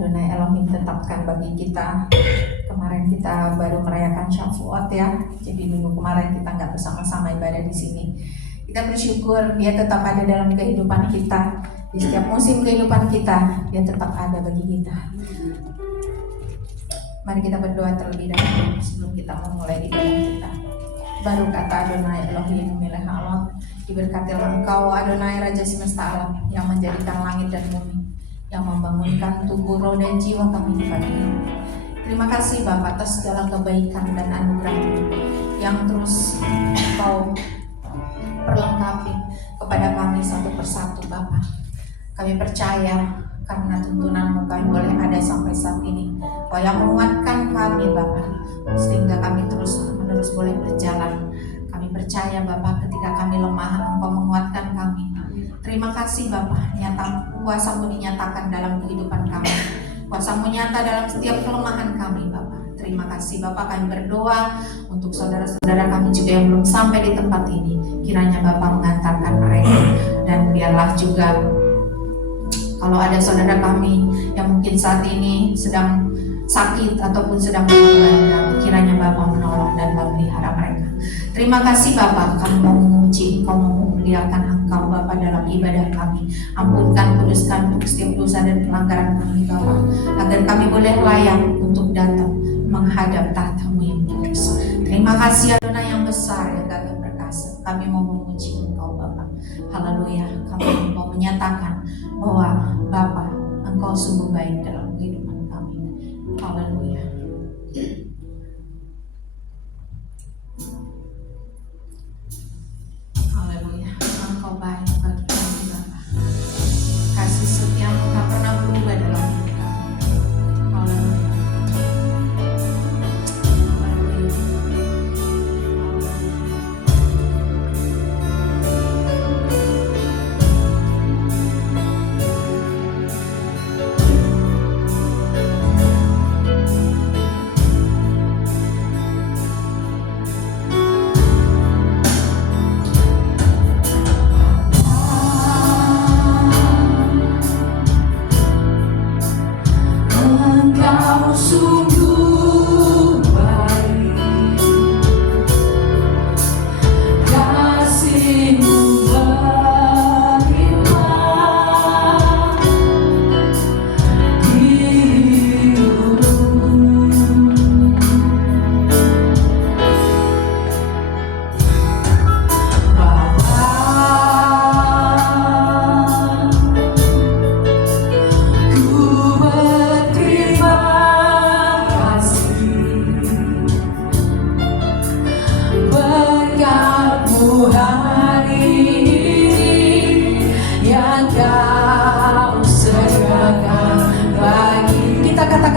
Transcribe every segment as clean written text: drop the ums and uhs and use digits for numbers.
Adonai Elohim tetapkan bagi kita. Kemarin kita baru merayakan Shavuot ya, jadi minggu kemarin kita nggak bersama-sama ibadah di sini. Kita bersyukur Dia tetap ada dalam kehidupan kita. Di setiap musim kehidupan kita, Dia tetap ada bagi kita. Mari kita berdoa terlebih dahulu sebelum kita memulai ibadah kita. Baru kata Adonai Elohim milah Allah, diberkatilah Engkau Adonai Raja semesta alam yang menjadikan langit dan bumi, yang membangunkan tubuh, roh dan jiwa kami di pagi ini. Terima kasih Bapa atas segala kebaikan dan anugerah-Mu yang terus Engkau perlengkapi kepada kami satu persatu Bapa. Kami percaya karena tuntunan-Mu kami boleh ada sampai saat ini. Kau yang menguatkan kami Bapa, sehingga kami terus-menerus boleh berjalan. Kami percaya Bapa ketika kami lemah Engkau menguatkan kami. Terima kasih Bapa, kuasa-Mu dinyatakan dalam kehidupan kami. Kuasa-Mu nyata dalam setiap kelemahan kami Bapa. Terima kasih Bapa, kami berdoa untuk saudara-saudara kami juga yang belum sampai di tempat ini. Kiranya Bapa mengantarkan mereka, dan biarlah juga kalau ada saudara kami yang mungkin saat ini sedang sakit ataupun sedang bergejala, kiranya Bapa menolong dan memelihara mereka. Terima kasih Bapa, kami mau memuji Engkau, mau memuliakan Engkau Bapa dalam ibadah kami. Ampunkan, kuduskan untuk setiap dosa dan pelanggaran kami Bapa, agar kami boleh layak untuk datang menghadap tahta-Mu yang kudus. Terima kasih Adonai yang besar, yang gagah perkasa. Kami mau memuji Engkau Bapa. Haleluya. Kami mau menyatakan bahwa Bapa, Engkau sungguh baik dalam kehidupan kami. Haleluya. Haleluya. Engkau baik bagi kami Bapa. Kasih setia-Mu tak pernah berubah dalam hidup kami. Haleluya.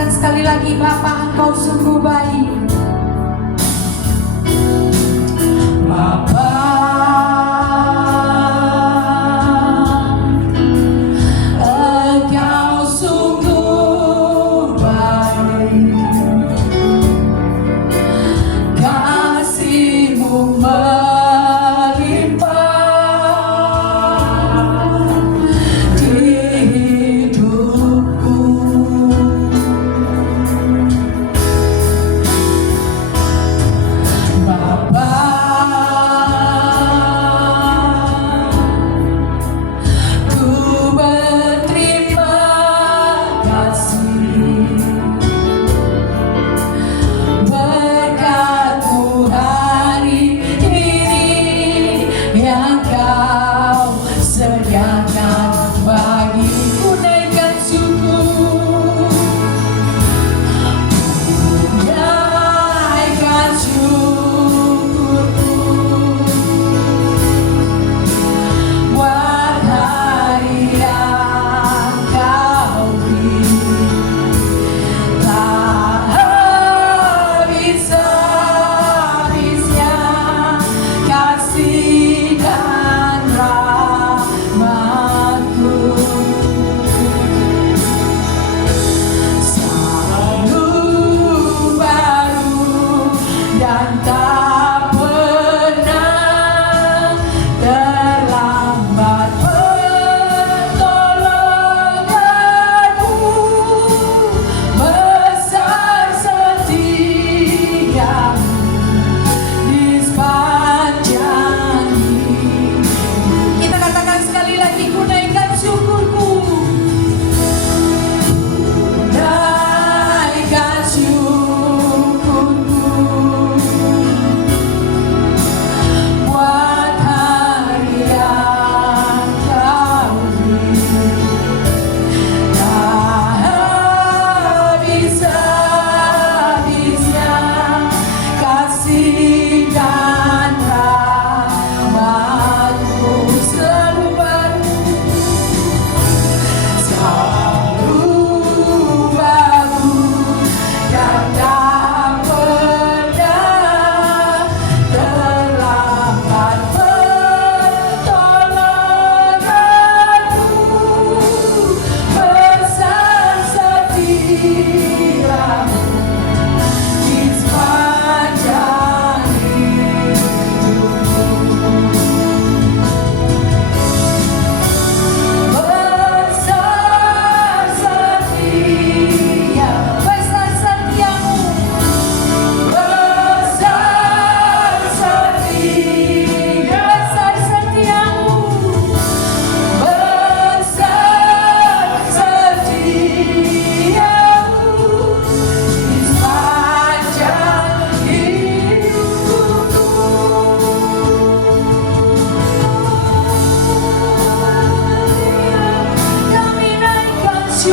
Sekali lagi Bapa, Engkau sungguh baik. Bapa, Engkau sungguh baik. Kasih-Mu melimpah di hidupku. Bapa,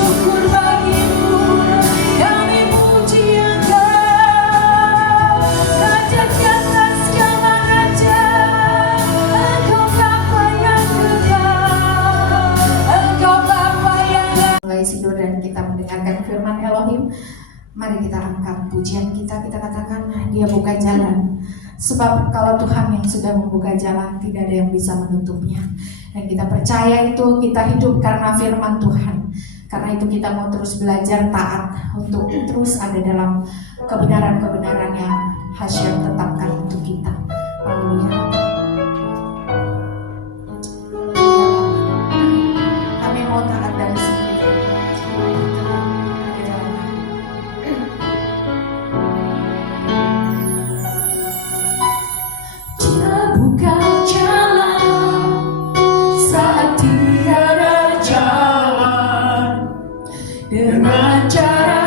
syukur bagimu, kami puji Engkau, Raja di atas segala raja, Engkau Bapa yang kekal, Engkau Bapa yang mulai tidur dan kita mendengarkan firman Elohim. Mari kita angkat pujian kita katakan Dia buka jalan. Sebab kalau Tuhan yang sudah membuka jalan, tidak ada yang bisa menutupnya. Dan kita percaya itu, kita hidup karena firman Tuhan. Karena itu kita mau terus belajar taat untuk terus ada dalam kebenaran-kebenaran yang Hashem tetapkan untuk kita. Haleluya. Kami mau taat dari sini. Dia buka jalan saat tiada jalan, dengan cara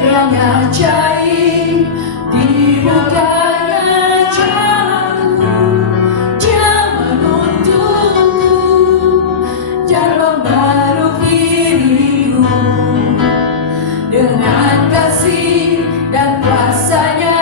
yang ajaib dibukanya jalan. Dia menuntutku dan memeluk diriku dengan kasih dan kuasanya.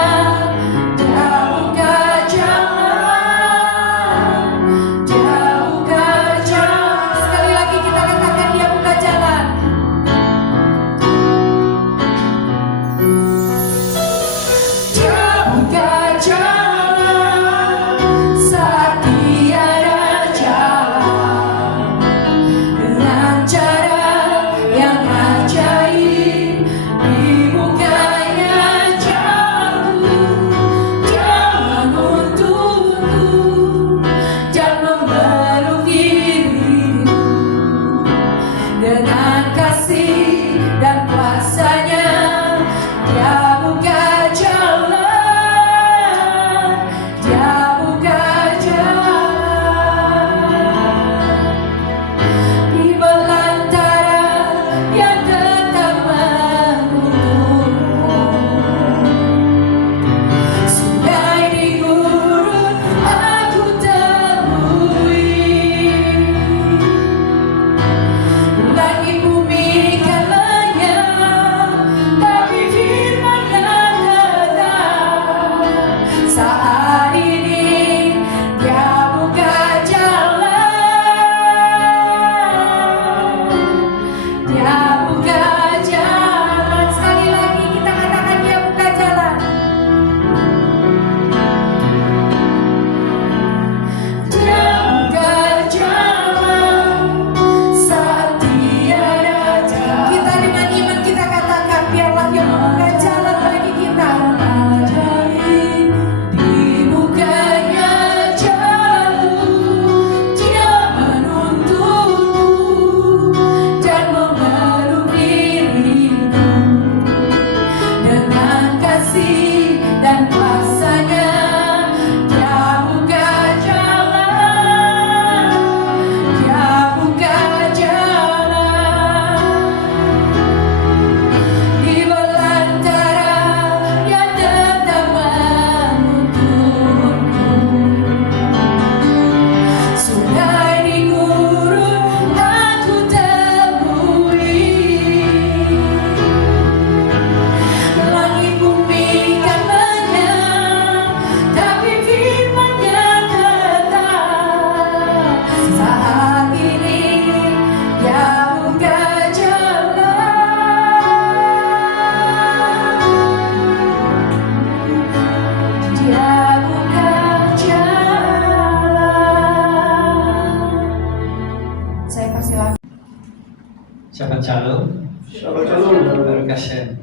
Shabbat Shalom. Shabbat Shalom. Baruch Hashem.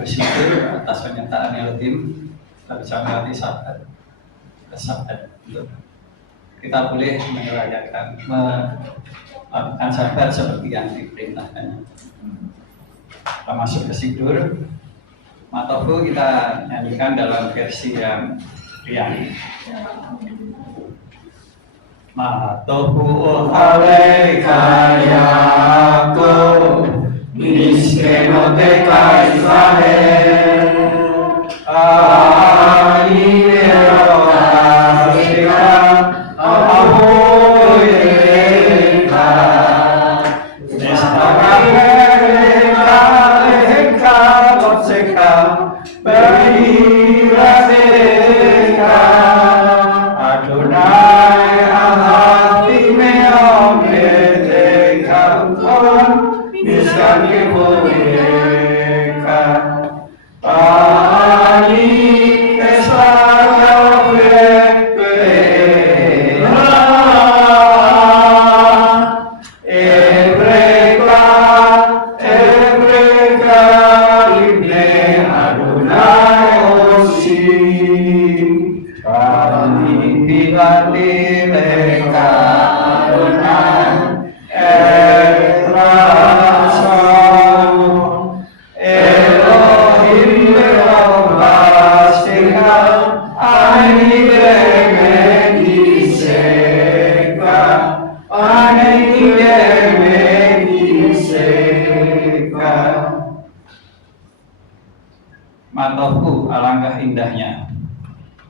Bersyukur atas pernyataan Elohim. Kita bisa mengerti sahabat untuk kita boleh merayakan melakukan sahabat seperti yang diperintahkan. Kita masuk ke Sidur. Matofu kita nyanyikan dalam versi yang riang. Matofu aleika Yaakov, miskenoteka Israel, aire rotasika, amoyeka, Matohku, alangkah indahnya.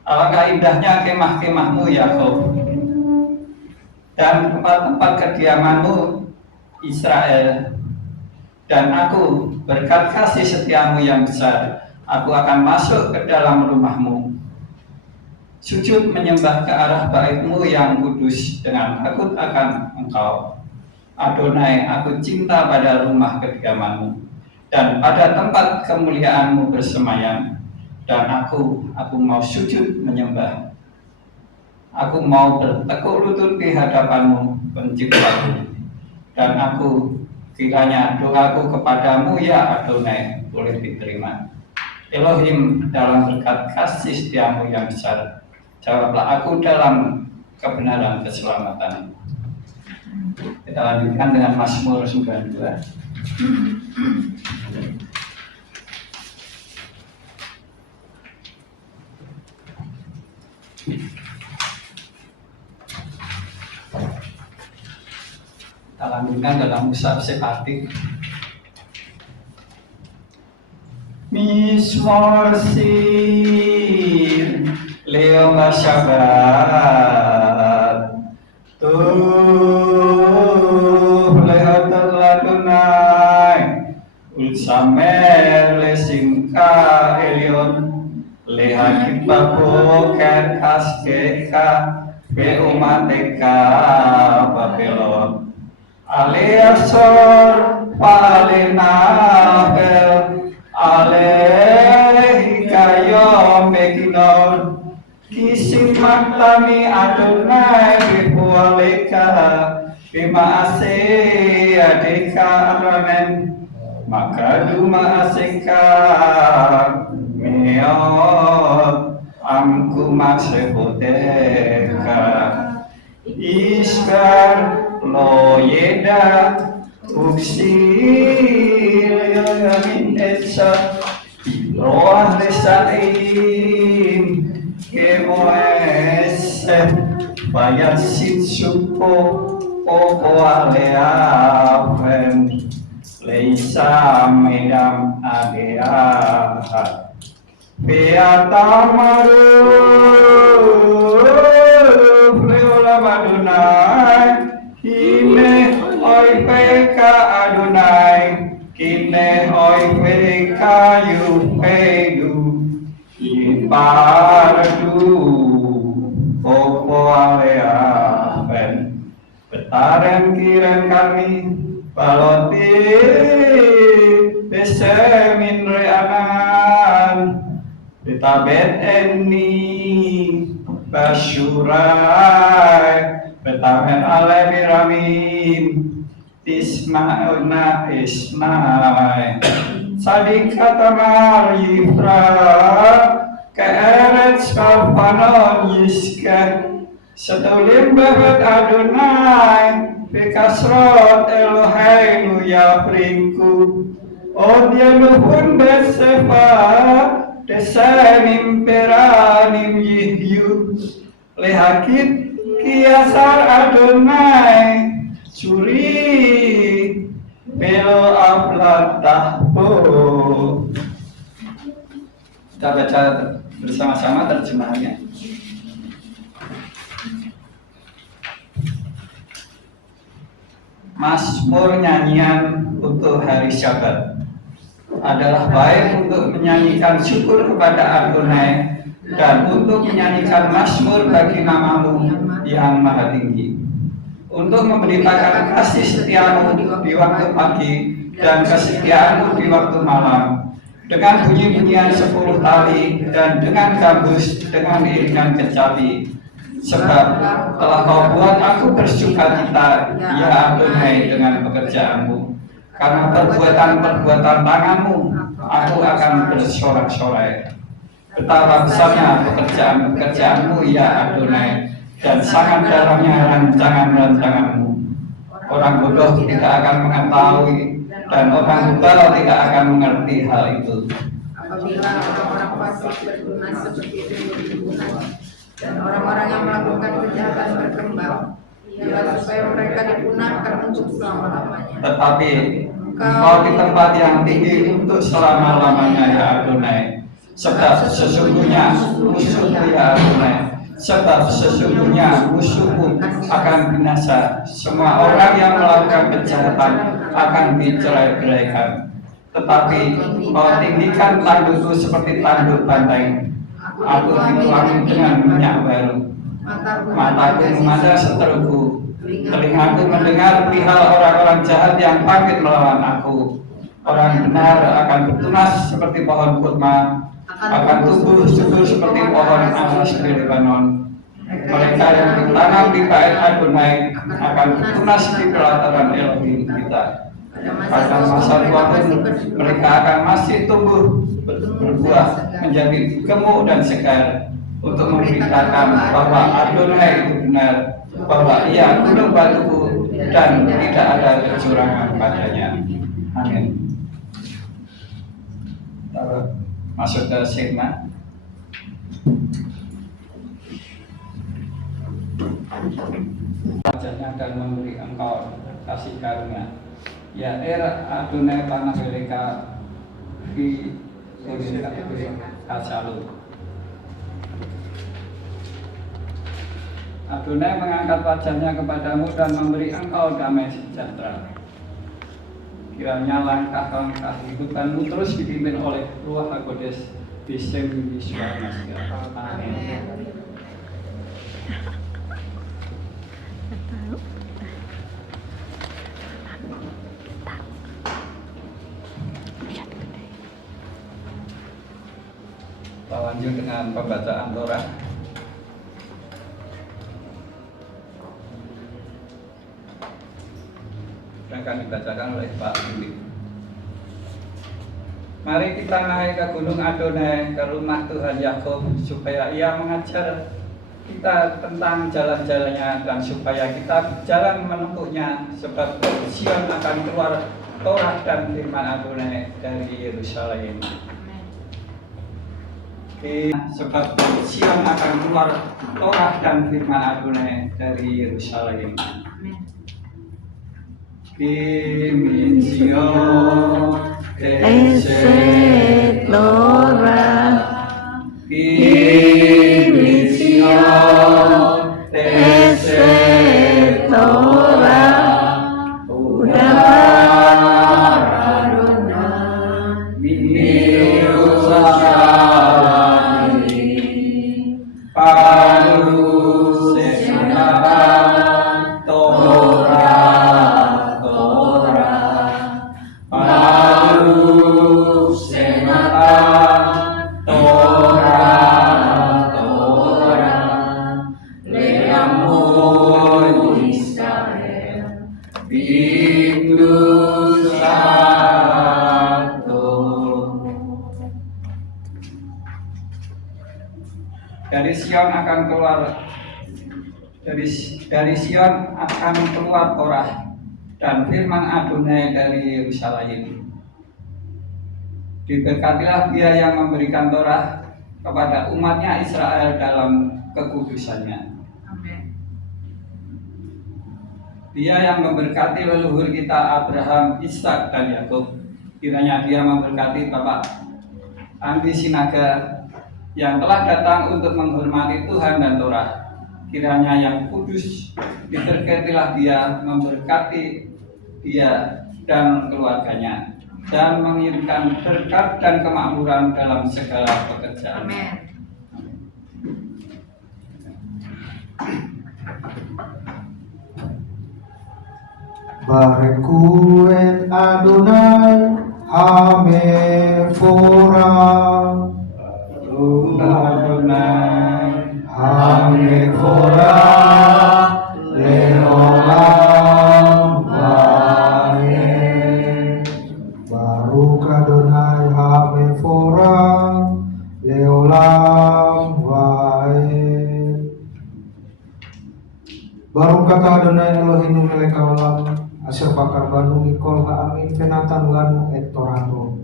Alangkah indahnya kemah-kemahmu Yakub, dan tempat-tempat kediamanmu Israel. Dan aku, berkat kasih setiamu yang besar, aku akan masuk ke dalam rumahmu, sujud menyembah ke arah baitmu yang kudus dengan takut akan engkau. Adonai, aku cinta pada rumah kediamanmu dan pada tempat kemuliaanmu bersemayam. Dan aku mau sujud menyembah. Aku mau bertekuk lutut di hadapanmu, penciptaku. Dan aku, kiranya doaku kepadamu ya Adonai boleh diterima. Elohim, dalam berkat kasih setiamu yang besar, jawablah aku dalam kebenaran keselamatan. Kita lanjutkan dengan Mazmur 92. Kita lanjutkan dalam usap sepatik. Mizmor Sir Leo Masyabat Tuh Lehat Ladonai Ulsamer Lesingka Elion Lehat Babo Kat Askeka Beumateka Babylon Aliasor Palenabel Alehikayo Meginon Kising Maktami Adonai Bipualeka Bimaase Adeka Ramen Makadu Maaseka Meon Amku Makseboteka Isbar Loyeda Uksil Yamin Etsa Roah Lesaim Kemoes Bayat Sitsuko Opo Aleafen Leisa Medam Agea Beatamaru Leola Madunai Kine oi peka Adonai, kine oi peka yupedu, ipardu, opo alea ben, betaren kiren kami, baloti, besemin reanan, betabet eni, basyurai, betamen ale miramin tismauna ismai sadik katamar yifra keeret skalpanon yiske setulim bebet Adonai bekasrot Eloheinu yafrinku odyanuhun besefa desenim peranim yihyu lehakit Kiasar Adonai Suri Belo Aflatahbo. Kita baca bersama-sama terjemahannya. Mazmur nyanyian untuk hari Syabat adalah baik untuk menyanyikan syukur kepada Adonai dan untuk menyanyikan mazmur bagi namamu yang maha tinggi. untuk memberitakan kasih setiamu di waktu pagi dan kesetiaanmu di waktu malam, dengan bunyi-bunyian 10 tali dan dengan gambus dengan iringan kecapi. Sebab telah kau buat aku bersukacita, ya Adonai, dengan pekerjaanmu. Karena perbuatan-perbuatan tanganmu, aku akan bersorak-sorai. Betapa besarnya pekerjaan-pekerjaanmu, ya Adonai, dan sangat dalamnya rancangan-rancanganmu. Orang bodoh tidak akan mengetahui, dan orang buta tidak akan mengerti hal itu. Apabila orang-orang fasik bertunas seperti tumbuh-tumbuhan dan orang-orang yang melakukan kejahatan berkembang, ialah supaya mereka dipunahkan untuk selama-lamanya. Tetapi engkau di tempat yang tinggi untuk selama-lamanya, ya Adonai. Sebab sesungguhnya musuhku, ya Adonai, sebab sesungguhnya musuhku akan binasa. Semua orang yang melakukan kejahatan akan dicerai-beraikan. Tetapi kau tinggikan tandukku seperti tanduk banteng. Aku dituangi dengan minyak baru. Mataku memandang seteruku, telingaku mendengar perihal orang-orang jahat yang bangkit melawan aku. Orang benar akan bertunas seperti pohon kurma, akan tumbuh subur seperti pohon alas di Lebanon. Mereka yang ditanam di bait Adonai akan bertunas di pelataran Elohim kita. Pada masa tua pun mereka akan masih tumbuh berbuah menjadi gemuk dan segar, untuk memberitakan bahwa Adonai itu benar, bahwa Ia gunung batuku dan tidak ada kecurangan padanya. Amin. Masuk ke Sirna. Wajahnya akan memberi engkau kasih karunia. Ya Adonai panah mereka di Kasalu. Adonai mengangkat wajahnya kepadamu dan memberi engkau damai sejahtera. Kiranya langkah-langkah kehidupanmu terus dipimpin oleh Ruach HaKodes di Shem Yeshua Mashiach. Amin. Kita lanjut dengan pembacaan Torah. Yang akan dibacakan oleh Pak Yuli. Mari kita naik ke Gunung Adonai, ke rumah Tuhan Yakub, supaya Ia mengajar kita tentang jalan-jalannya dan supaya kita jalan menempuhnya. Sebab dari Sion akan keluar Torah dan firman Adonai dari Yerusalem. Sebab dari Sion akan keluar Torah dan firman Adonai dari Yerusalem. Kimin Sion Eset Torah, Kimin Sion Eset Torah, Udapar Adonai Yerusalem, Padu Senata Torah. Dari Sion akan keluar dari Sion akan keluar Torah dan firman Adonai dari Yerusalem. Diberkatilah Dia yang memberikan Torah kepada umatnya Israel dalam kekudusannya. Amin. Dia yang memberkati leluhur kita Abraham, Ishak dan Yakub. Kiranya Dia memberkati Bapak Andi Sinaga yang telah datang untuk menghormati Tuhan dan Torah. Kiranya yang kudus diberkatilah Dia, memberkati Dia dan keluarganya, dan mengirimkan berkat dan kemakmuran dalam segala pekerjaan. Amin. Bareku et Adonai Hamefora. Adonai Hamefora leolam vaed. Baruch Adonai Hamefora leolam vaed. Baruch kata Adonai Eloheinu melek haolam asher bakar banu mikol haamin venatan lanu et torato.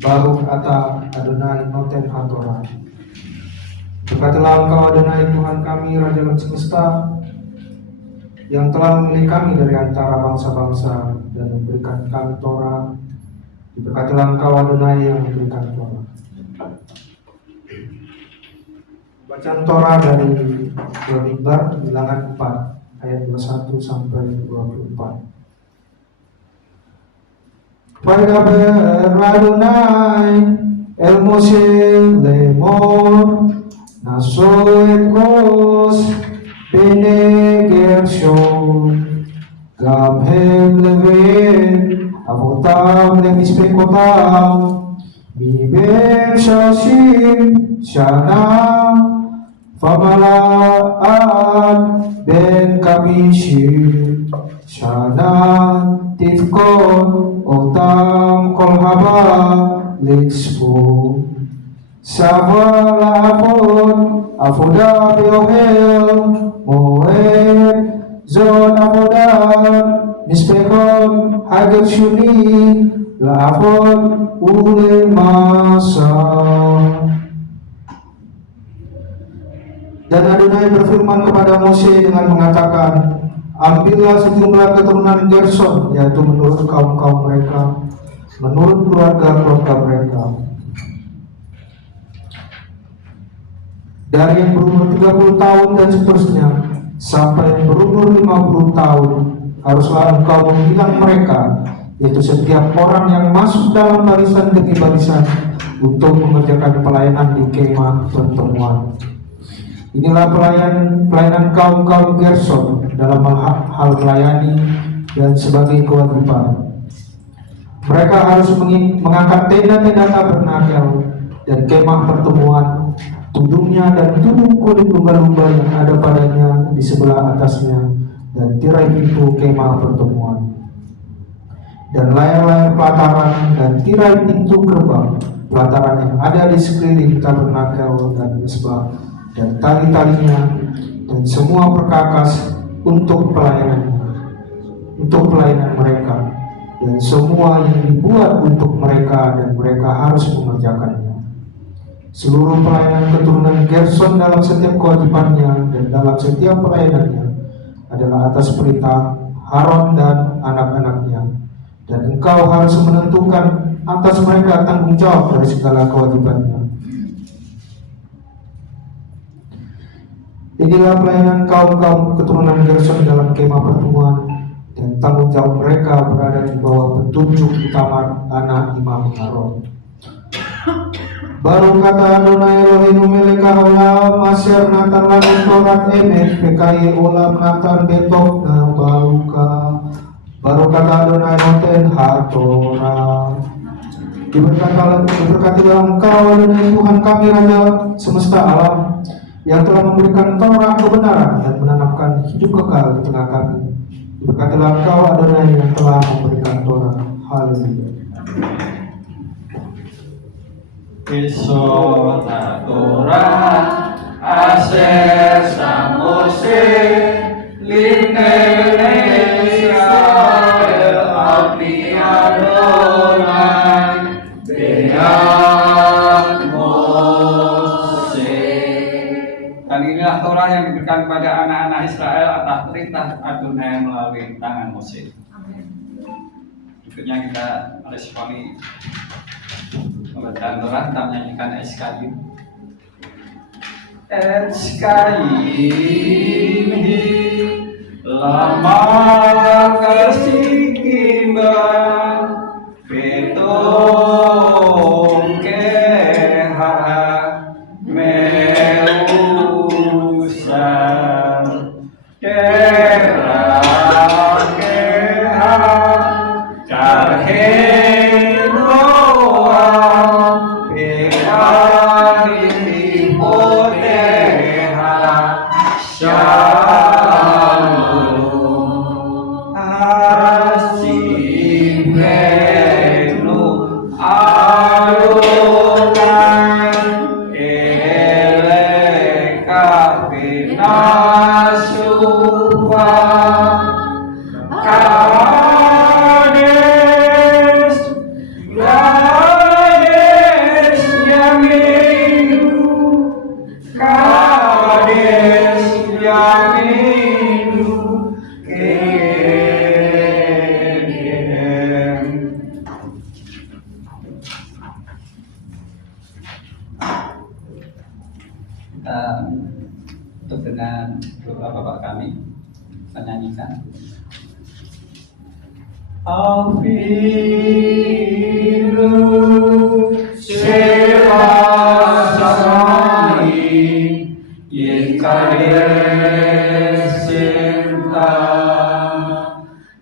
Baruch ata Adonai noten hatorah. Berkatilah Engkau Adonai Tuhan kami Raja alam semesta, yang telah memilih kami dari antara bangsa-bangsa dan memberikan kami Torah. Berkatilah Engkau Adonai yang memberikan Torah. Bacaan Torah dari Bamidbar bilangan 4 ayat 21 sampai 24. Vaidaber Adonai el Moshe lemor naso et kos bene Gershon gam hem levin avotam lemispekotam mi ben shashim shana famalaan ben kamishim shana tifkon otam kol haba lixpo savala afon afoda beohel moed zon afoda mispekon hager shuni la afon ule masa. Dan Adonai berfirman kepada Mose dengan mengatakan, ambillah sejumlah keturunan Gerson, yaitu menurut kaum-kaum mereka, menurut keluarga-keluarga mereka. Dari yang berumur 30 tahun dan seterusnya, sampai yang berumur 50 tahun, haruslah engkau menghilang mereka, yaitu setiap orang yang masuk dalam barisan demi barisan, untuk mengerjakan pelayanan di kemah pertemuan. Inilah pelayanan kaum-kaum Gerson dalam hal melayani dan sebagai kewajiban. Mereka harus mengangkat tenda-tenda tabernakel dan kemah pertemuan, tudungnya dan tudung kulit lumba-lumba yang ada padanya di sebelah atasnya, dan tirai pintu kemah pertemuan, dan layar-layar pelataran dan tirai pintu gerbang pelataran yang ada di sekeliling tabernakel dan mesbah, dan tali-talinya, dan semua perkakas untuk pelayanan mereka, dan semua yang dibuat untuk mereka, dan mereka harus mengerjakannya. Seluruh pelayanan keturunan Gerson dalam setiap kewajibannya dan dalam setiap pelayanannya adalah atas perintah Haron dan anak-anaknya, dan engkau harus menentukan atas mereka tanggung jawab dari segala kewajibannya. Inilah pelayanan kaum-kaum keturunan Gerson dalam kemah pertemuan, dan tanggung jawab mereka berada di bawah petunjuk Itamar anak Imam Haron. Baru kata Adonai Eloheinu melek haolam asher natan lanu Torat emet pekai olam natan betok na baruka. Baru kata Adonai noten hatorah. Diberkatilah engkau Adonai Tuhan kami Raja semesta alam, yang telah memberikan Torah kebenaran dan menanamkan hidup kekal di tengah kami. Berkatilah engkau Adonai yang telah memberikan Torah. Haleluya. Kisota Torah Asher Samose Lintene Israel Abdi Adonai Beat Mose. Dan inilah Torah yang diberikan kepada anak-anak Israel atas perintah Adonai melalui tangan Mose. Berikutnya kita responi pembacaan Torah, kita menyanyikan SKI. SKI lama kasih kimba betong keha meusan kera keha kenu Adonai eleka binasuva Kades Kades Yaminu Kades Yaminu Kedem. Kita tutup dengan doa Bapak kami menyanyikan Afilu Seva Samai Yekadesimta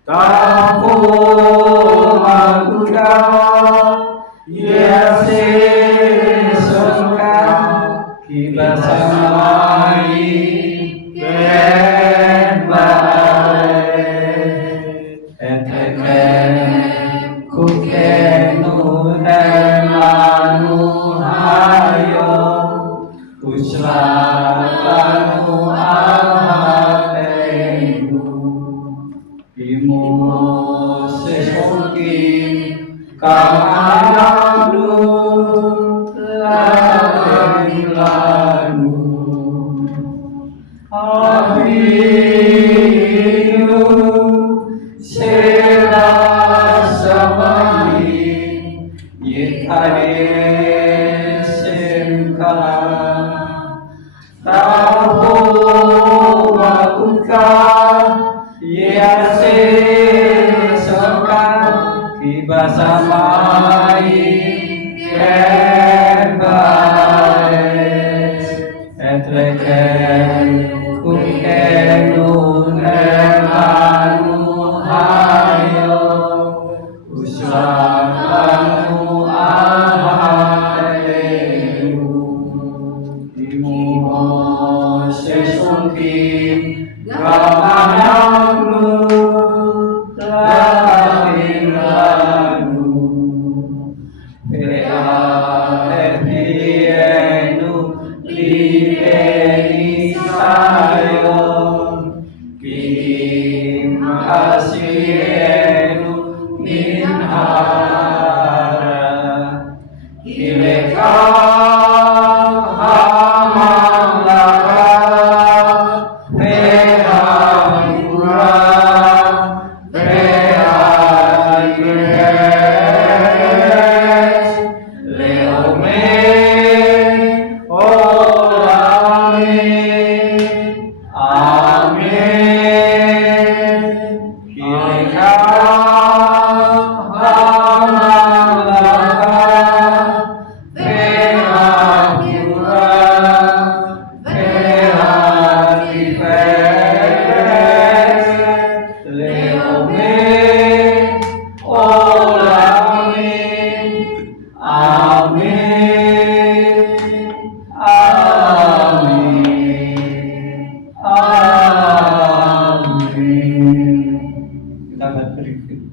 Tapo Maguda Yesesoka Kibasamai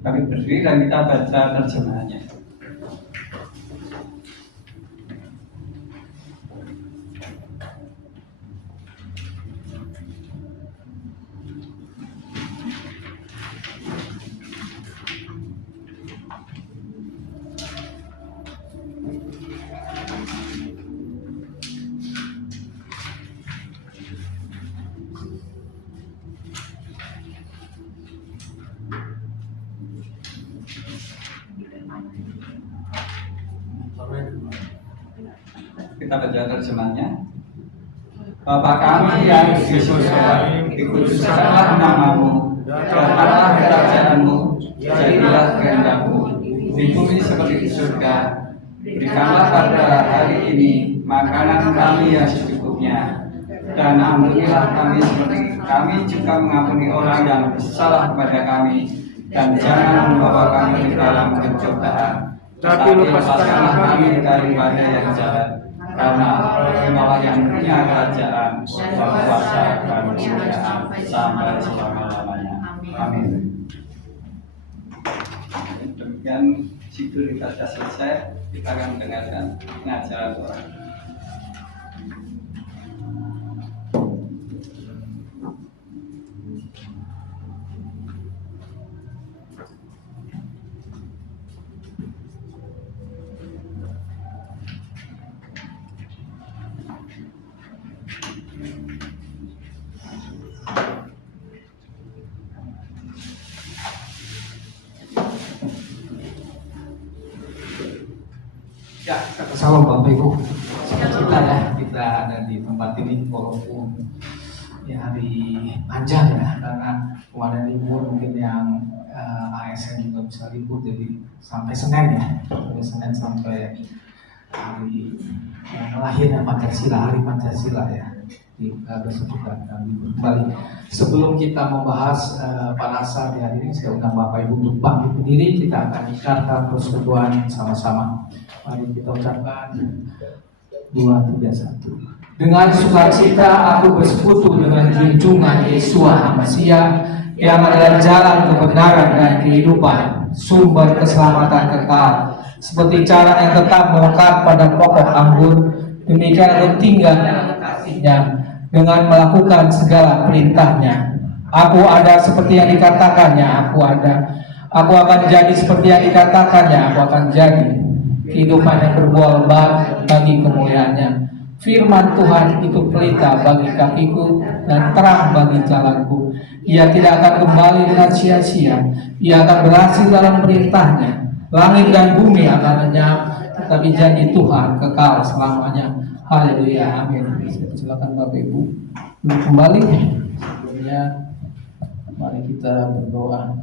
Kami berdiri dan kita baca terjemahannya. Kita baca terjemahnya. Bapa kami yang di surga, dikuduskanlah namamu, datanglah kerajaanmu, jadilah kehendakmu di bumi seperti di surga. Berikanlah pada hari ini makanan kami yang secukupnya, dan ampunilah kami seperti kami juga mengampuni orang yang bersalah kepada kami, dan jangan membawa kami ke dalam pencobaan, tapi lepaskanlah kami daripada yang jahat. Karena Engkaulah yang punya kerajaan, kuasa dan kemuliaan sampai selama-lamanya. Amin. Kemudian situ kita sudah selesai, kita akan dengarkan pengajaran Torah. Ya, salam Bapak Ibu. Kita ya, kita ada di tempat ini walaupun ya hari panjang ya, karena kemarin libur mungkin yang ASN juga bisa libur, jadi sampai Senin ya, dari Senin sampai hari lahirnya Pancasila, hari Pancasila ya. Besok kita akan kembali. Sebelum kita membahas Parasa di hari ini, saya undang Bapak Ibu untuk bangkit berdiri. Kita akan ikatkan persekutuan sama-sama. Mari kita ucapkan 2, 3, 1. Dengan sukacita aku bersekutu dengan junjungan Yesua HaMasiah yang adalah jalan kebenaran dan kehidupan, sumber keselamatan kekal. Seperti cara yang tetap melekat pada pokok anggur, demikian aku tinggal dalam kasih-Nya dengan melakukan segala perintahnya. Aku ada seperti yang dikatakannya, aku ada. Aku akan jadi seperti yang dikatakannya, aku akan jadi. Kehidupan yang berbuah lebat bagi kemuliaannya. Firman Tuhan itu pelita bagi kakiku dan terang bagi jalanku. Ia tidak akan kembali dengan sia-sia. Ia akan berhasil dalam perintahnya. Langit dan bumi akan lenyap, tetapi janji Tuhan kekal selamanya. Haleluya, amin. Silakan Bapak Ibu untuk kembali. Sebelumnya mari kita berdoa.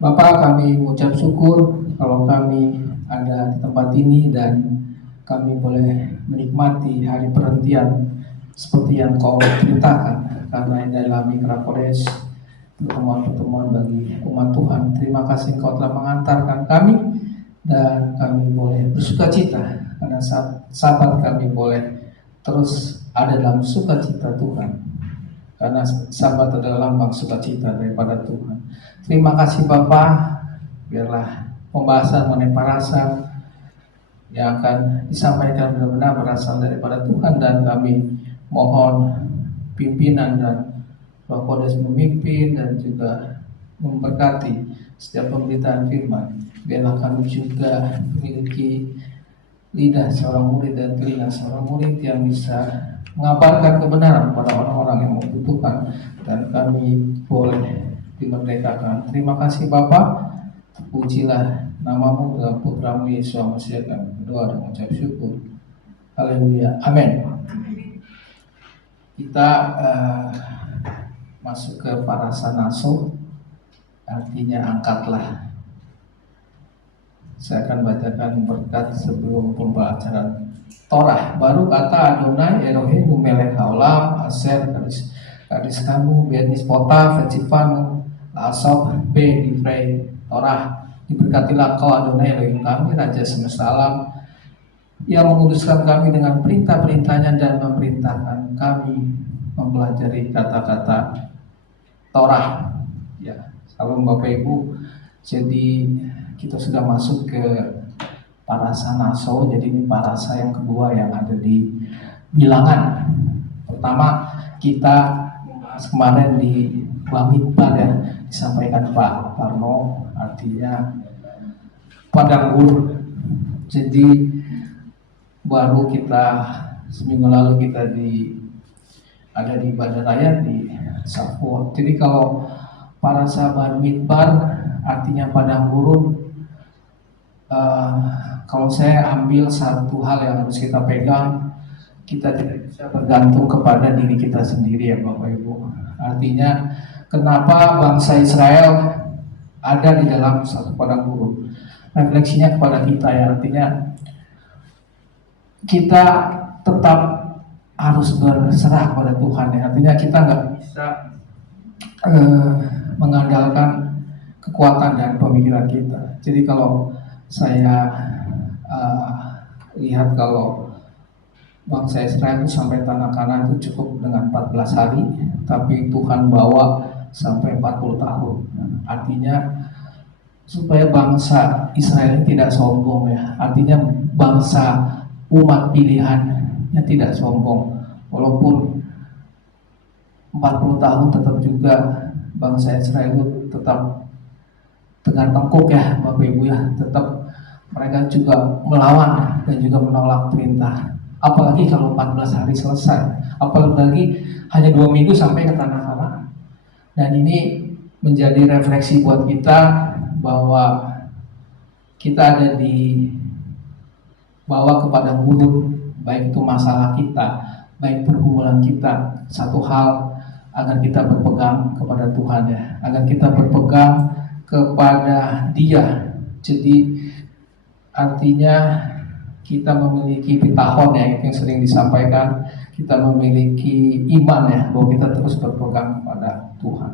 Bapak, kami mengucap syukur kalau kami ada di tempat ini dan kami boleh menikmati hari perhentian seperti yang Kau perintahkan, karena ini adalah Mikra Kodes, pertemuan-pertemuan bagi umat Tuhan. Terima kasih Kau telah mengantarkan kami dan kami boleh bersukacita karena sahabat kami boleh terus ada dalam sukacita Tuhan, karena sahabat adalah lambang sukacita daripada Tuhan. Terima kasih Bapak, biarlah pembahasan mengenai Parasa yang akan disampaikan benar-benar berasal daripada Tuhan, dan kami mohon pimpinan dan Roh Kudus memimpin dan juga memberkati setiap pemberitaan firman. Biarlah kami juga memiliki lidah seorang murid dan telinga seorang murid yang bisa mengabarkan kebenaran kepada orang-orang yang membutuhkan, dan kami boleh dimerdekakan. Terima kasih Bapa, pujilah namamu dalam putramu Yesus HaMasiah, kami berdoa dan mengucap syukur. Haleluya, amin. Kita masuk ke Parasa Naso, artinya angkatlah. Saya akan bacakan berkat sebelum pembacaan Torah. Baru kata Adonai Elohim melech haolam aser kadis kamu benis pota vecifanu asop be divrei Torah. Diberkatilah Kau Adonai Elohim kami, Raja semesta alam, yang menguduskan kami dengan perintah-perintahnya dan memerintahkan kami mempelajari kata-kata Torah. Ya, salam Bapak Ibu. Jadi kita sudah masuk ke Parasa Naso. Jadi ini Parasa yang kedua yang ada di Bilangan. Pertama kita kemarin di Bamidbar ya, disampaikan Pak Parno, artinya padang gurun. Jadi baru kita seminggu lalu kita ada di Bandaraya di Sapo. Jadi kalau Parasa Bamidbar artinya padang gurun. Kalau saya ambil satu hal yang harus kita pegang, kita tidak bisa bergantung kepada diri kita sendiri ya Bapak Ibu. Artinya kenapa bangsa Israel ada di dalam satu padang gurun? Refleksinya kepada kita ya, artinya kita tetap harus berserah kepada Tuhan ya. Artinya kita nggak bisa mengandalkan kekuatan dan pemikiran kita. Jadi kalau saya lihat kalau bangsa Israel itu sampai tanah Kanan itu cukup dengan 14 hari, tapi Tuhan bawa sampai 40 tahun. Artinya supaya bangsa Israel ini tidak sombong ya. Artinya bangsa umat pilihannya tidak sombong. Walaupun 40 tahun tetap juga bangsa Israel itu tetap tegar tengkuk ya Bapak Ibu ya. Tetap mereka juga melawan dan juga menolak perintah. Apalagi kalau 14 hari selesai. Apalagi hanya 2 minggu sampai ke tanah Kanaan. Dan ini menjadi refleksi buat kita bahwa kita ada di bawa kepada mulut, baik itu masalah kita, baik pergumulan kita. Satu hal, agar kita berpegang kepada Tuhan ya, agar kita berpegang kepada Dia. Jadi artinya kita memiliki pitahon ya, itu yang sering disampaikan. Kita memiliki iman ya, bahwa kita terus berpegang kepada Tuhan.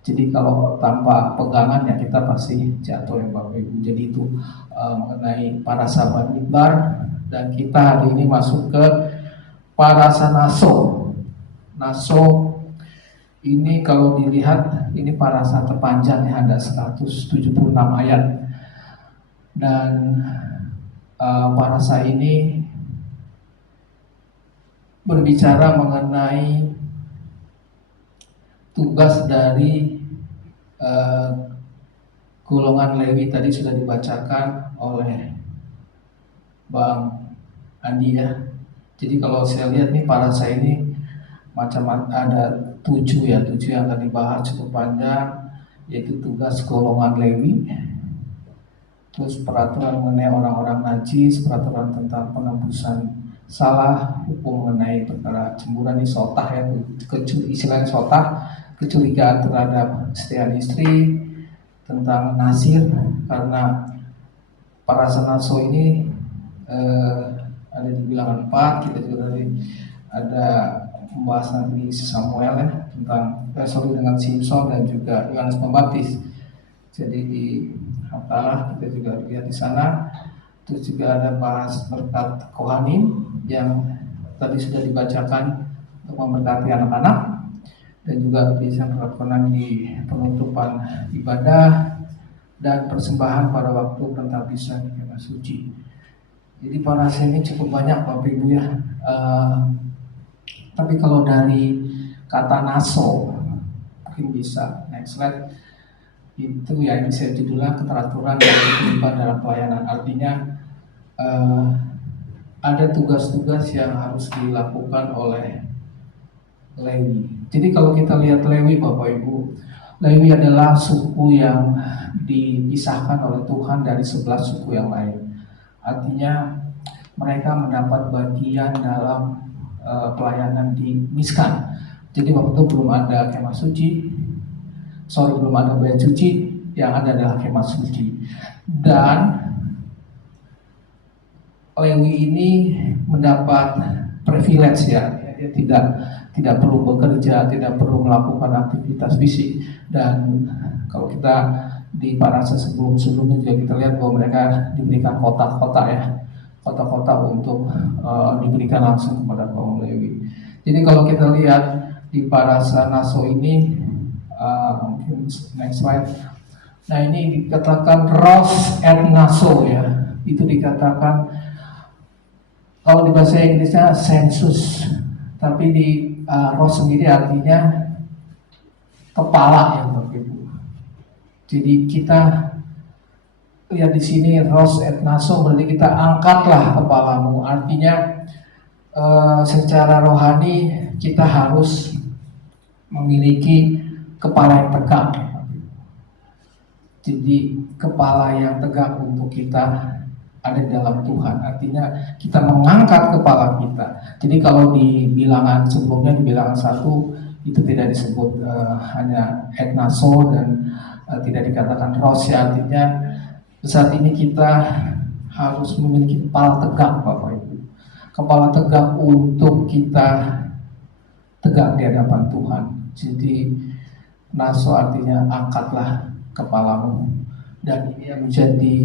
Jadi kalau tanpa pegangan ya kita pasti jatuh ya Bapak Ibu. Jadi itu mengenai para sahabat Midbar, dan kita hari ini masuk ke parasa Naso. Naso ini kalau dilihat ini parasa terpanjang ya, ada 176 ayat. Dan parasa ini berbicara mengenai tugas dari golongan Lewi. Tadi sudah dibacakan oleh Bang Andi ya. Jadi kalau saya lihat nih parasa ini macam ada 7 ya, 7 yang akan dibahas cukup panjang, yaitu tugas golongan Lewi, terus peraturan mengenai orang-orang najis, peraturan tentang penebusan salah, hukum mengenai perkara cemburuan di sotah ya, istilahnya sotah, kecurigaan terhadap setiap istri, tentang nasir, karena parasa Naso ini ada di bilangan 4. Kita juga tadi ada membahas nanti Samuel ya, tentang dengan Simpson dan juga Yohanes Pembaptis. Jadi di Haftarah kita juga lihat di sana. Terus juga ada bahas berkat Kohanim yang tadi sudah dibacakan untuk memberkati anak-anak, dan juga bisa berkenan di penutupan ibadah dan persembahan pada waktu pentabisan di kemah suci. Jadi parasa ini cukup banyak Bapak Ibu ya. Tapi kalau dari kata Naso, mungkin bisa next slide, itu ya bisa judulnya keteraturan dan keterlibatan dalam pelayanan. Artinya ada tugas-tugas yang harus dilakukan oleh Lewi. Jadi kalau kita lihat Lewi Bapak Ibu, Lewi adalah suku yang dipisahkan oleh Tuhan dari 11 suku yang lain. Artinya mereka mendapat bagian dalam pelayanan di Miskan. Jadi waktu itu belum ada kemah suci, belum ada bait suci, yang ada adalah kemah suci. Dan Lewi ini mendapat privilege ya, dia tidak perlu bekerja, tidak perlu melakukan aktivitas fisik. Dan kalau kita di parasa sebelumnya juga kita lihat bahwa mereka diberikan kota-kota ya, kota-kota untuk diberikan langsung kepada kaum Lewi. Jadi kalau kita lihat di parasa Naso ini, mungkin next slide. Nah ini dikatakan Ros et Naso ya, itu dikatakan kalau di bahasa Inggrisnya sensus, tapi di Ros sendiri artinya kepala ya Bapak Ibu. Jadi kita lihat di sini Ros et Naso, berarti kita angkatlah kepalamu. Artinya secara rohani kita harus memiliki kepala yang tegak. Jadi kepala yang tegak untuk kita ada di dalam Tuhan. Artinya kita mengangkat kepala kita. Jadi kalau di bilangan sebelumnya, di bilangan 1 itu tidak disebut hanya et Naso dan tidak dikatakan Ros ya. Artinya saat ini kita harus memiliki kepala tegak Bapak Ibu. Kepala tegak untuk kita tegak di hadapan Tuhan. Jadi Naso artinya angkatlah kepalamu. Dan ini yang menjadi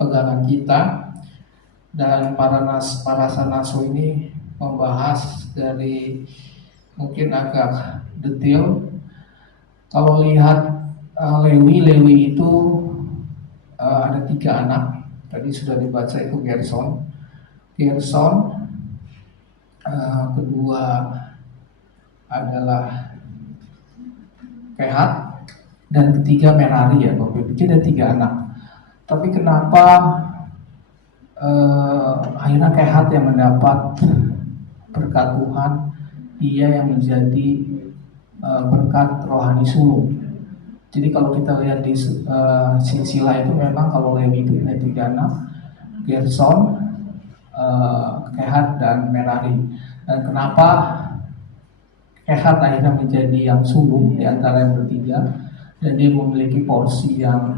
pegangan kita. Dan parasa Naso ini membahas dari mungkin agak detail. Kalau lihat Lewi itu ada 3 anak. Tadi sudah dibaca itu Gerson, kedua adalah Kehat, dan ketiga Merari ya Bapak Ibu. Jadi ada 3 anak. Tapi kenapa akhirnya Kehat yang mendapat berkat Tuhan, dia yang menjadi berkat rohani sulung. Jadi kalau kita lihat di silsilah itu memang kalau Lewi itu ada 3 anak, Gerson, Kehat, dan Merari. Dan kenapa Kehat akhirnya menjadi yang sulung di antara yang bertiga, dan dia memiliki porsi yang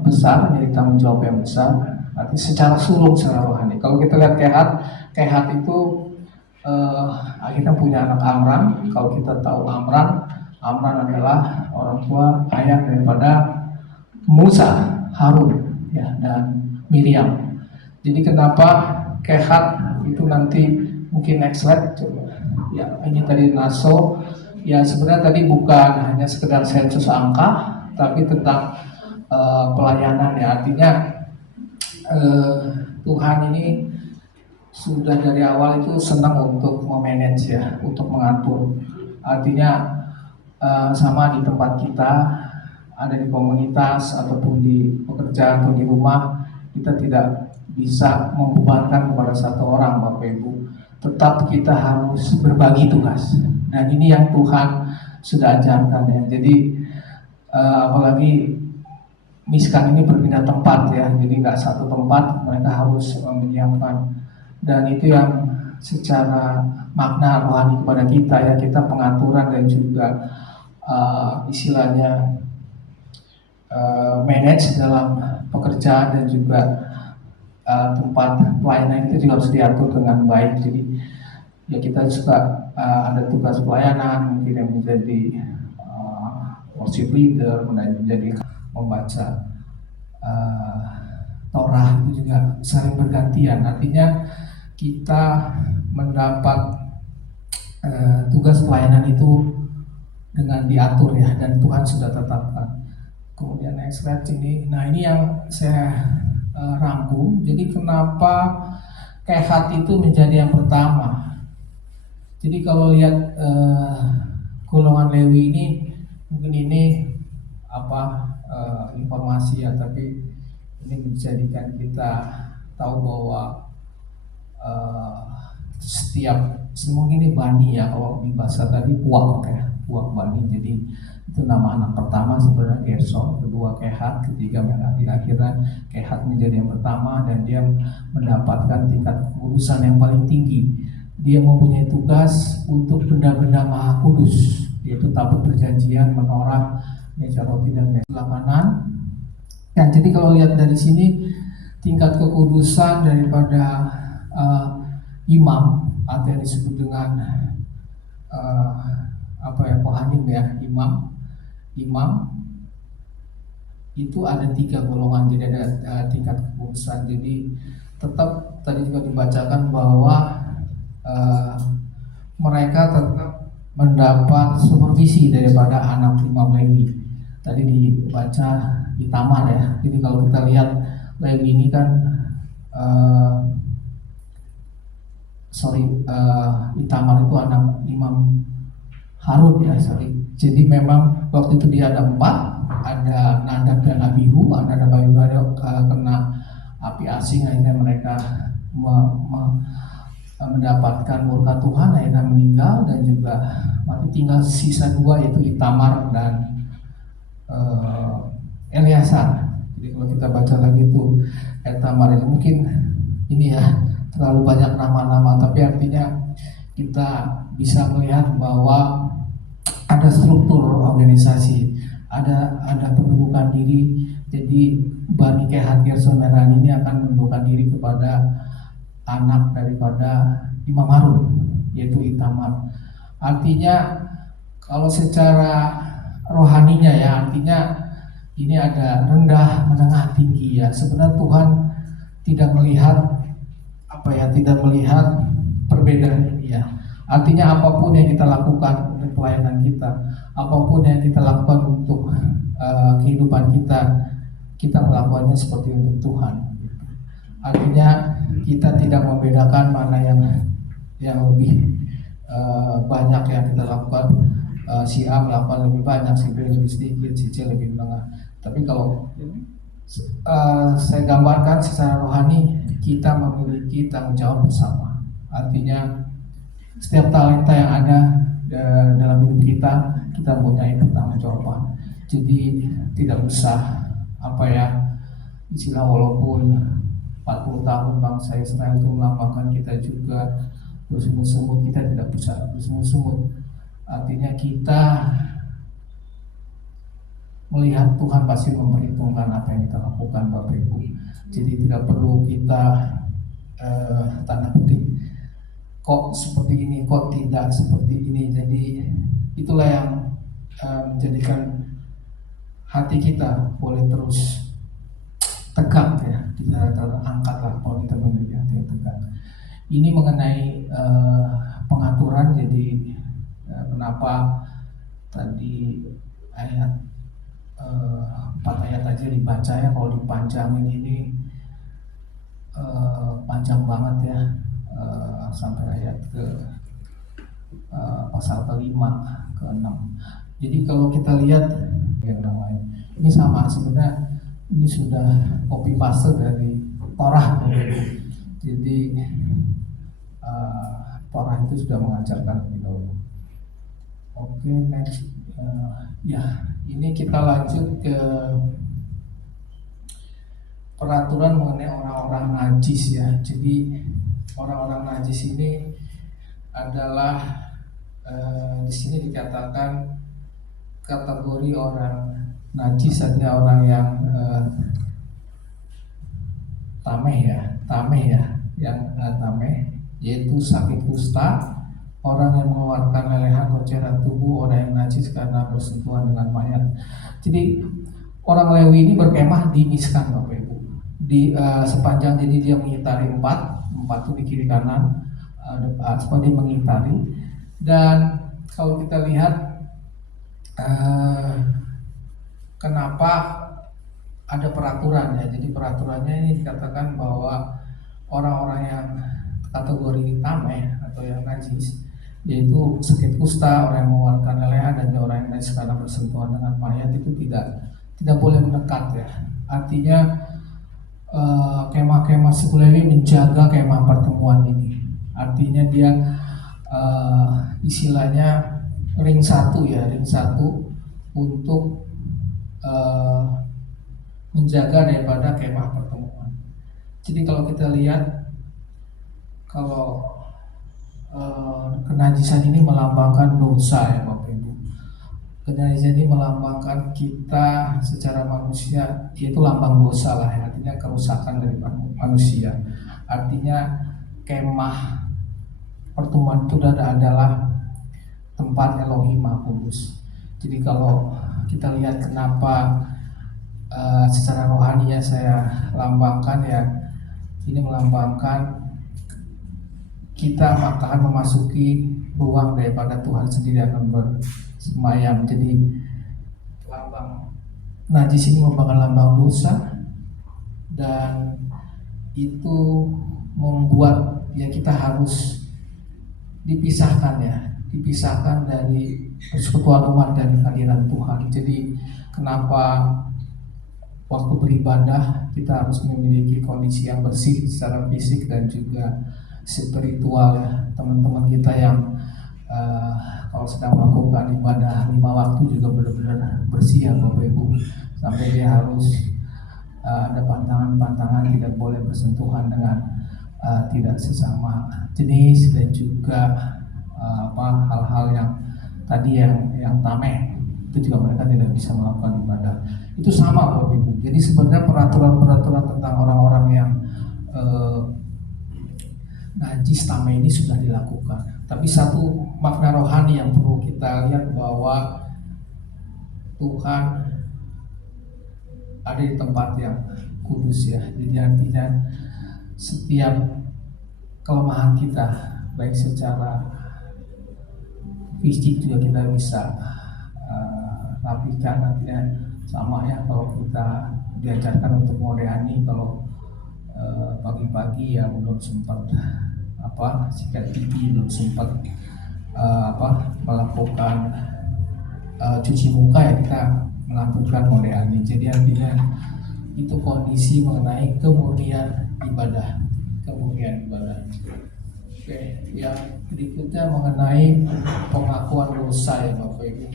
besar, jadi tanggung jawab yang besar. Artinya secara sulung, secara rohani. Kalau kita lihat Kehat itu akhirnya punya anak Amram. Kalau kita tahu Amram adalah orang tua ayah daripada Musa, Harun, ya, dan Miriam. Jadi kenapa Kehat itu nanti mungkin next slide, coba. Ya, ini tadi Naso. Ya sebenarnya tadi bukan hanya sekedar sensus angka, tapi tentang pelayanan ya. Artinya Tuhan ini sudah dari awal itu senang untuk memanage ya, untuk mengatur. Artinya sama di tempat kita, ada di komunitas ataupun di pekerjaan atau di rumah, kita tidak bisa membebankan kepada satu orang Bapak Ibu. Tetap kita harus berbagi tugas. Dan ini yang Tuhan sudah ajarkan ya. Jadi apalagi miskan ini berpindah tempat ya. Jadi nggak satu tempat, mereka harus menyiapkan. Dan itu yang secara makna rohani kepada kita ya, kita pengaturan dan juga istilahnya manage dalam pekerjaan dan juga tempat pelayanan itu juga harus diatur dengan baik. Jadi ya kita juga ada tugas pelayanan, mungkin yang menjadi worship leader, menjadi membaca Torah, itu juga saling bergantian. Artinya kita mendapat tugas pelayanan itu dengan diatur ya, dan Tuhan sudah tetapkan. Kemudian next slide ini. Nah ini yang saya rangkum. Jadi kenapa Kehat itu menjadi yang pertama? Jadi kalau lihat golongan Lewi ini, mungkin ini informasi ya, tapi ini menjadikan kita tahu bahwa semua ini Bani ya, kalau di bahasa tadi Puak Bani. Jadi itu nama anak pertama sebenarnya Gerson, kedua Kehat, ketiga Merari. Akhirnya Kehat menjadi yang pertama dan dia mendapatkan tingkat kekudusan yang paling tinggi. Dia mempunyai tugas untuk benda-benda maha kudus, yaitu tabut perjanjian, menorah, meja roti, dan selamanan. Ya, jadi kalau lihat dari sini tingkat kekudusan daripada imam atau yang disebut dengan kohanim ya, imam itu ada 3 golongan. Jadi ada tingkat kekudusan. Jadi tetap tadi juga dibacakan bahwa mereka tetap mendapat supervisi daripada anak imam Lewi. Tadi dibaca Itamar ya. Jadi kalau kita lihat Lewi ini kan Itamar itu anak imam Harun ya, Jadi memang waktu itu dia ada 4, ada Nadab dan Abihu. Nadab dan Abihu kena api asing, akhirnya mereka mendapatkan murka Tuhan, akhirnya meninggal, dan juga mati. Tinggal sisa 2 yaitu Itamar dan Eleazar. Jadi kalau kita baca lagi itu Itamar ini mungkin ini ya terlalu banyak nama-nama, tapi artinya kita bisa melihat bahwa ada struktur organisasi, ada pendudukan diri. Jadi Bani Kehat, Gerson, Merari ini akan mendudukan diri kepada anak daripada Imam Harun, yaitu Itamar. Artinya kalau secara rohaninya ya, artinya ini ada rendah, menengah, tinggi ya. Sebenarnya Tuhan tidak melihat tidak melihat perbedaan ini ya. Artinya apapun yang kita lakukan untuk pelayanan kita, apapun yang kita lakukan untuk kehidupan kita melakukannya seperti untuk Tuhan. Artinya kita tidak membedakan mana yang lebih banyak yang kita lakukan. Si A melakukan lebih banyak, si B lebih sedikit, si C lebih menengah. Tapi kalau saya gambarkan secara rohani, kita memiliki tanggung jawab bersama. Artinya setiap talenta yang ada dalam hidup kita mempunyai pertanggungjawaban. Jadi tidak usah istilah walaupun 40 tahun bangsa Israel itu melambangkan, kita juga bersungut-sungut, kita tidak bisa bersungut-sungut. Artinya kita melihat Tuhan pasti memperhitungkan apa yang kita lakukan, Bapak Ibu. Jadi tidak perlu kita tanda petik kok seperti ini, kok tidak seperti ini. Jadi itulah yang menjadikan hati kita boleh terus tegak ya, tidak terangkat lah kalau kita memiliki hati yang tegak. Ini mengenai pengaturan. Jadi kenapa tadi ayat 4 ayat aja dibaca ya, kalau dipanjangin ini panjang banget ya, sampai ayat ke pasal ke-5 ke-6. Jadi kalau kita lihat yang lain, ini sama sebenarnya, ini sudah copy paste dari Torah. Jadi Torah itu sudah mengajarkan lebih dahulu. Oke, next. Ya, ini kita lanjut ke peraturan mengenai orang-orang najis ya. Jadi orang-orang najis ini adalah di sini dikatakan kategori orang najis, artinya orang yang tameh ya, yang tameh, yaitu sakit kusta, orang yang mengeluarkan lelehan atau cairan tubuh, orang yang najis karena bersentuhan dengan mayat. Jadi orang Lewi ini berkemah di Miskan, Bapak Ibu, di sepanjang, jadi dia mengitari empat itu di kiri kanan, seperti mengitari. Dan kalau kita lihat kenapa ada peraturan ya, jadi peraturannya ini dikatakan bahwa orang-orang yang kategori tameh atau yang najis, yaitu sakit kusta, orang yang mengeluarkan lelehan, dan orang yang najis karena bersentuhan dengan mayat, itu tidak boleh mendekat ya. Artinya kemah-kemah suku Lewi menjaga kemah pertemuan ini. Artinya dia istilahnya ring satu untuk menjaga daripada kemah pertemuan. Jadi kalau kita lihat, kalau kenajisan ini melambangkan dosa ya Bapak Ibu. Kenajisan ini melambangkan kita secara manusia, yaitu lambang dosa lah ya, artinya kerusakan dari manusia. Artinya kemah pertemuan itu adalah tempat Elohim Maha Kudus. Jadi kalau kita lihat kenapa secara rohani ya saya lambangkan ya, ini melambangkan kita akan memasuki ruang daripada Tuhan sendiri akan bersemayam. Jadi lambang najis ini merupakan lambang dosa, dan itu membuat ya kita harus dipisahkan dari persekutuan umat dan kehadiran Tuhan. Jadi kenapa waktu beribadah kita harus memiliki kondisi yang bersih secara fisik dan juga spiritual ya. Teman-teman kita yang kalau sedang melakukan ibadah 5 waktu juga benar-benar bersih ya Bapak Ibu, sampai dia harus ada pantangan-pantangan, tidak boleh bersentuhan dengan tidak sesama jenis, dan juga hal-hal yang tadi yang tameh, itu juga mereka tidak bisa melakukan ibadah. Itu sama Bapak Ibu. Jadi sebenarnya peraturan-peraturan tentang orang-orang yang najis tameh ini sudah dilakukan. Tapi satu makna rohani yang perlu kita lihat, bahwa Tuhan ada di tempat yang kudus ya. Jadi artinya setiap kelemahan kita, baik secara fisik juga kita bisa rapikan nantinya. Sama ya kalau kita diajarkan untuk modehani, kalau pagi-pagi ya belum sempat sikat gigi, belum sempat melakukan cuci muka ya, kita melakukan modehani. Jadi artinya itu kondisi mengenai kemurnian ibadah. Oke, yang berikutnya mengenai pengakuan dosa ya Bapak Ibu.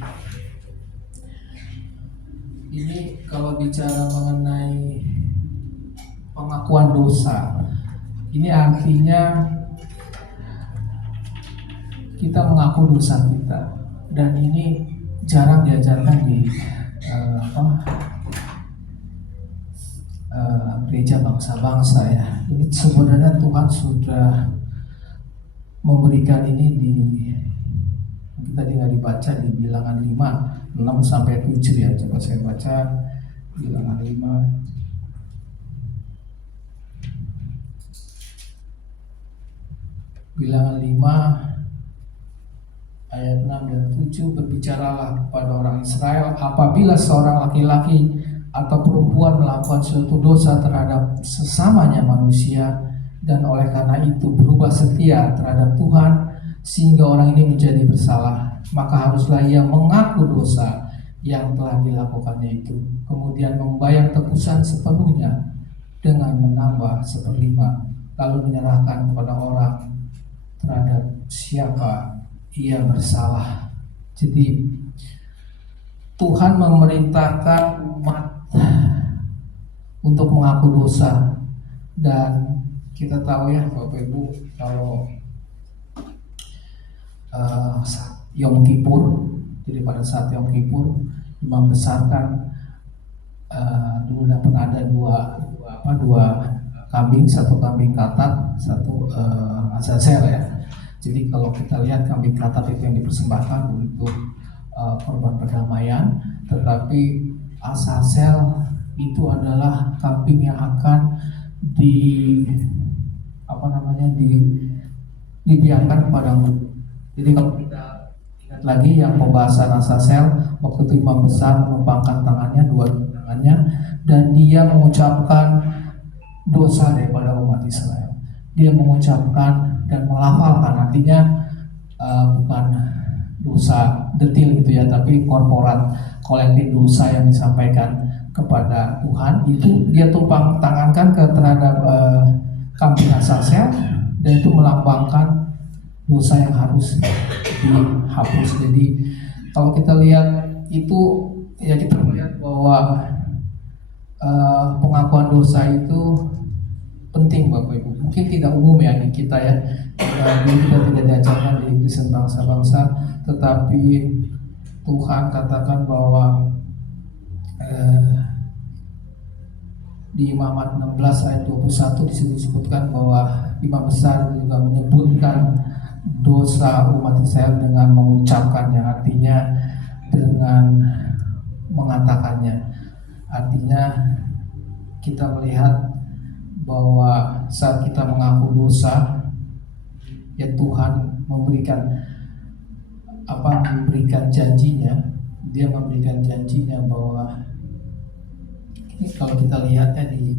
Ini kalau bicara mengenai pengakuan dosa, ini artinya kita mengaku dosa kita, dan ini jarang diajarkan di gereja bangsa-bangsa ya. Ini sebenarnya Tuhan sudah memberikan ini kita tinggal dibaca di Bilangan 5, 6 sampai 7 ya. Coba saya baca Bilangan 5. Bilangan 5 ayat 6 dan 7, berbicaralah kepada orang Israel, apabila seorang laki-laki atau perempuan melakukan suatu dosa terhadap sesamanya manusia, dan oleh karena itu berubah setia terhadap Tuhan sehingga orang ini menjadi bersalah, maka haruslah ia mengaku dosa yang telah dilakukannya itu, kemudian membayar tebusan sepenuhnya dengan menambah 1/5, lalu menyerahkan kepada orang terhadap siapa ia bersalah. Jadi Tuhan memerintahkan umat untuk mengaku dosa, dan kita tahu ya Bapak Ibu, kalau Yom Kippur, jadi pada saat Yom Kippur imam besar kan dulu pernah ada dua kambing, satu kambing katat, satu azazel ya. Jadi kalau kita lihat kambing katat itu yang dipersembahkan untuk korban perdamaian, tetapi azazel itu adalah kambing yang akan dibiarkan kepada musuh. Jadi kalau kita ingat lagi yang pembahasan azazel, waktu itu imam besar melambangkan tangannya, dua tangannya, dan dia mengucapkan dosa daripada umat Israel. Dia mengucapkan dan melafalkan, artinya bukan dosa detil gitu ya, tapi korporat, kolektif dosa yang disampaikan kepada Tuhan, itu dia tumpang tangankan terhadap kambing azazel, dan itu melambangkan dosa yang harus dihapus. Jadi kalau kita lihat itu ya, kita melihat bahwa pengakuan dosa itu penting Bapak Ibu. Mungkin tidak umum ya di kita ya, kita tidak diajarkan di Kristen bangsa-bangsa, tetapi Tuhan katakan bahwa di Imamat 16 ayat 21 disebutkan bahwa imam besar juga menyebutkan dosa umat Israel dengan mengucapkannya, artinya dengan mengatakannya. Artinya kita melihat bahwa saat kita mengaku dosa, ya Tuhan memberikan janjinya. Dia memberikan janjinya bahwa kalau kita lihatnya di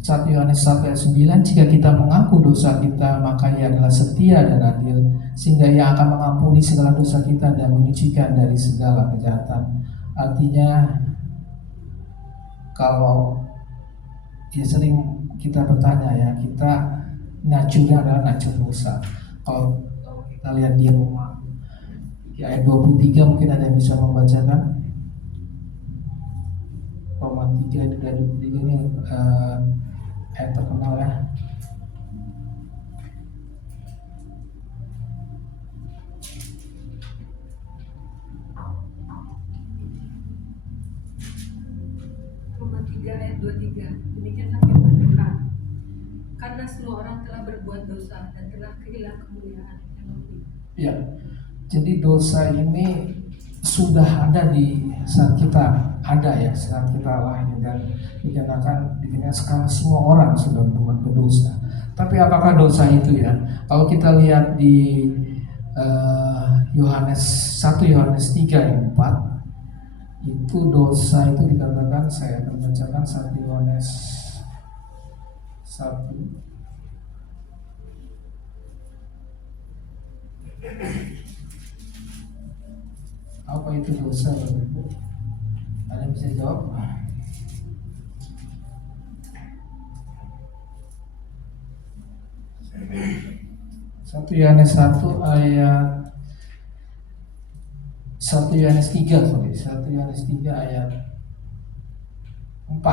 1 Yohanes 1 ayat 9, jika kita mengaku dosa kita, maka Ia adalah setia dan adil, sehingga Ia akan mengampuni segala dosa kita dan menyucikan dari segala kejahatan. Artinya kalau ya sering kita bertanya ya, kita nacurnya adalah nacur dosa. Kalau kita lihat di Roma di ayat 23, mungkin ada yang bisa membacakan. Roma 3 ayat 23 ini ayat terkenal ya. Roma 3 ayat 23, demikianlah firman Tuhan, karena semua orang telah berbuat dosa dan telah kehilangan kemuliaan Elohim. Ya, jadi dosa ini sudah ada di saat kita saat kita lahir, dan dikenakan sekarang semua orang sudah berbuat berdosa. Tapi apakah dosa itu ya? Kalau kita lihat di Yohanes 1 Yohanes 3 ayat 4 itu dosa itu dikatakan, saya akan bacakan 1 Yohanes 1. Apa itu dosa, Bapak Ibu? Ada yang bisa jawab? Satu Yohanes 1 ayat 1 Yohanes 3 sorry 1 Yohanes 3 ayat 4.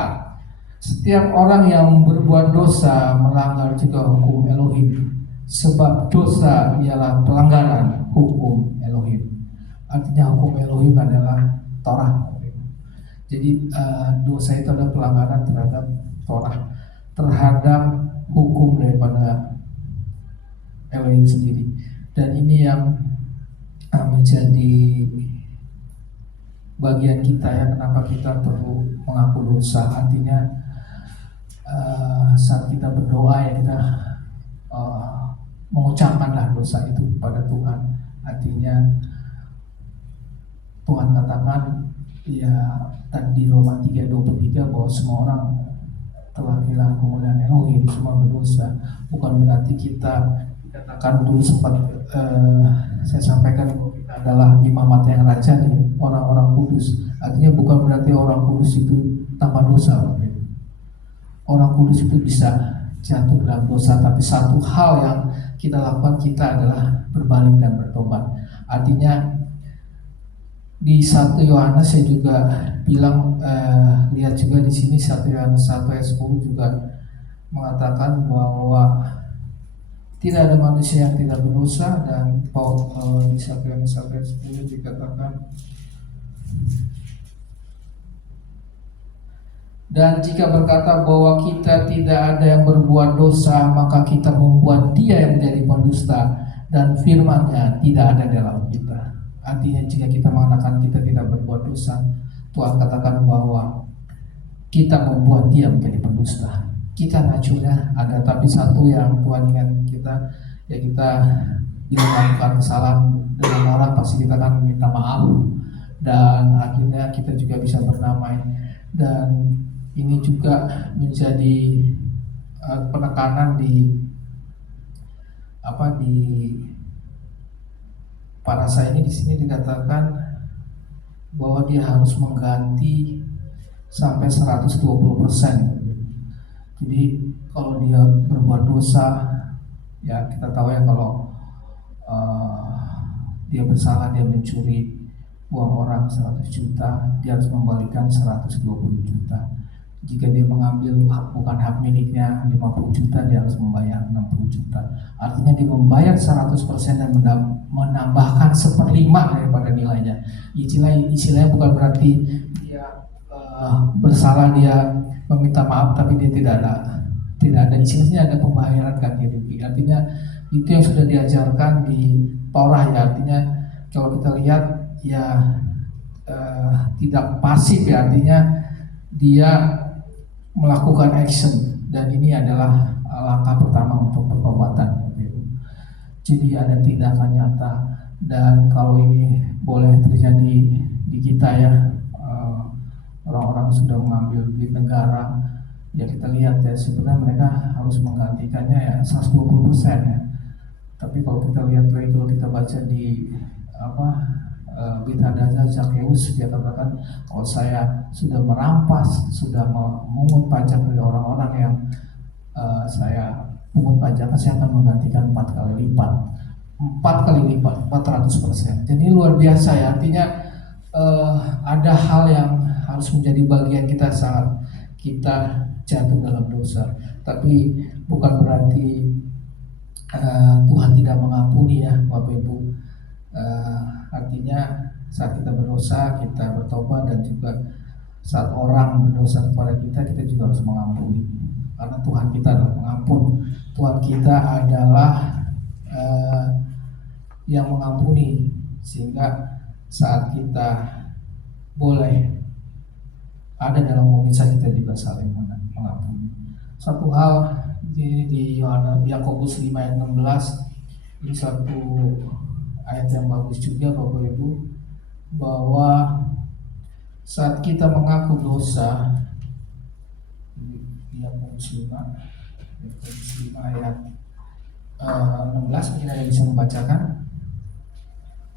Setiap orang yang berbuat dosa melanggar juga hukum Elohim, sebab dosa ialah pelanggaran hukum Elohim. Artinya hukum Elohim adalah Torah. Jadi dosa itu adalah pelanggaran terhadap Torah, terhadap hukum daripada Elohim sendiri. Dan ini yang menjadi bagian kita ya, kenapa kita perlu mengaku dosa. Artinya saat kita berdoa ya, kita mengucapkanlah dosa itu kepada Tuhan. Artinya Tuhan katakan ya tadi Roma 3:23 bahwa semua orang telah kehilangan kemuliaan Elohim, semua berdosa. Bukan berarti kita dikatakan dulu sempat saya sampaikan bahwa kita adalah imamat yang raja nih, orang-orang kudus. Artinya bukan berarti orang kudus itu tanpa dosa. Orang kudus itu bisa jatuh dalam dosa, tapi satu hal yang kita lakukan kita adalah berbalik dan bertobat. Artinya di 1 Yohanes saya juga bilang, lihat juga di sini 1 Yohanes 1 ayat 10 juga mengatakan bahwa tidak ada manusia yang tidak berdosa, dan di 1 Yohanes 1 ayat 10 dikatakan, dan jika berkata bahwa kita tidak ada yang berbuat dosa, maka kita membuat dia yang menjadi pendusta, dan firman-Nya tidak ada dalam kita. Artinya jika kita mengatakan kita tidak berbuat dosa, Tuhan katakan bahwa kita membuat dia menjadi pendusta. Kita naturalnya ada, tapi satu yang Tuhan ingat kita, ya kita bila melakukan kesalahan dengan orang pasti kita akan minta maaf, dan akhirnya kita juga bisa berdamai. Dan ini juga menjadi penekanan di Parasa ini. Di sini dikatakan bahwa dia harus mengganti sampai 120%. Jadi kalau dia berbuat dosa, ya kita tahu ya, kalau dia bersalah, dia mencuri uang orang 100 juta, dia harus membalikan 120 juta. Jika dia mengambil bukan hak miliknya 50 juta, dia harus membayar 60 juta. Artinya dia membayar 100% dan menambahkan 1/5 daripada nilainya. Istilahnya bukan berarti dia bersalah, dia meminta maaf tapi dia tidak ada istilahnya ada pembayaran ganti rugi. Artinya itu yang sudah diajarkan di Torah ya. Artinya kalau kita lihat ya tidak pasif ya, artinya dia melakukan action, dan ini adalah langkah pertama untuk pertobatan. Jadi ada tindakan nyata, dan kalau ini boleh terjadi di kita ya, orang-orang sudah mengambil duit negara, ya kita lihat ya sebenarnya mereka harus menggantikannya ya 120% ya. Tapi kalau kita lihat lagi, kalau kita baca di Bithadazar Zakheus, dia katakan kalau saya sudah merampas, sudah memungut pajak dari orang-orang yang saya pungut pajak, saya akan menggantikan 4 kali lipat, 400%. Jadi luar biasa ya. Artinya ada hal yang harus menjadi bagian kita saat kita jatuh dalam dosa. Tapi bukan berarti Tuhan tidak mengampuni ya Bapak Ibu. Artinya saat kita berdosa, kita bertobat, dan juga saat orang berdosa kepada kita, kita juga harus mengampuni. Karena Tuhan kita adalah pengampun. Tuhan kita adalah yang mengampuni, sehingga saat kita boleh ada dalam urusan kita juga saling mengampuni. Satu hal di Yakobus 5 ayat 16, ini satu ayat yang bagus juga Bapak Ibu, bahwa saat kita mengaku dosa, Yakobus 5 ayat 16, mungkin ada yang bisa membacakan.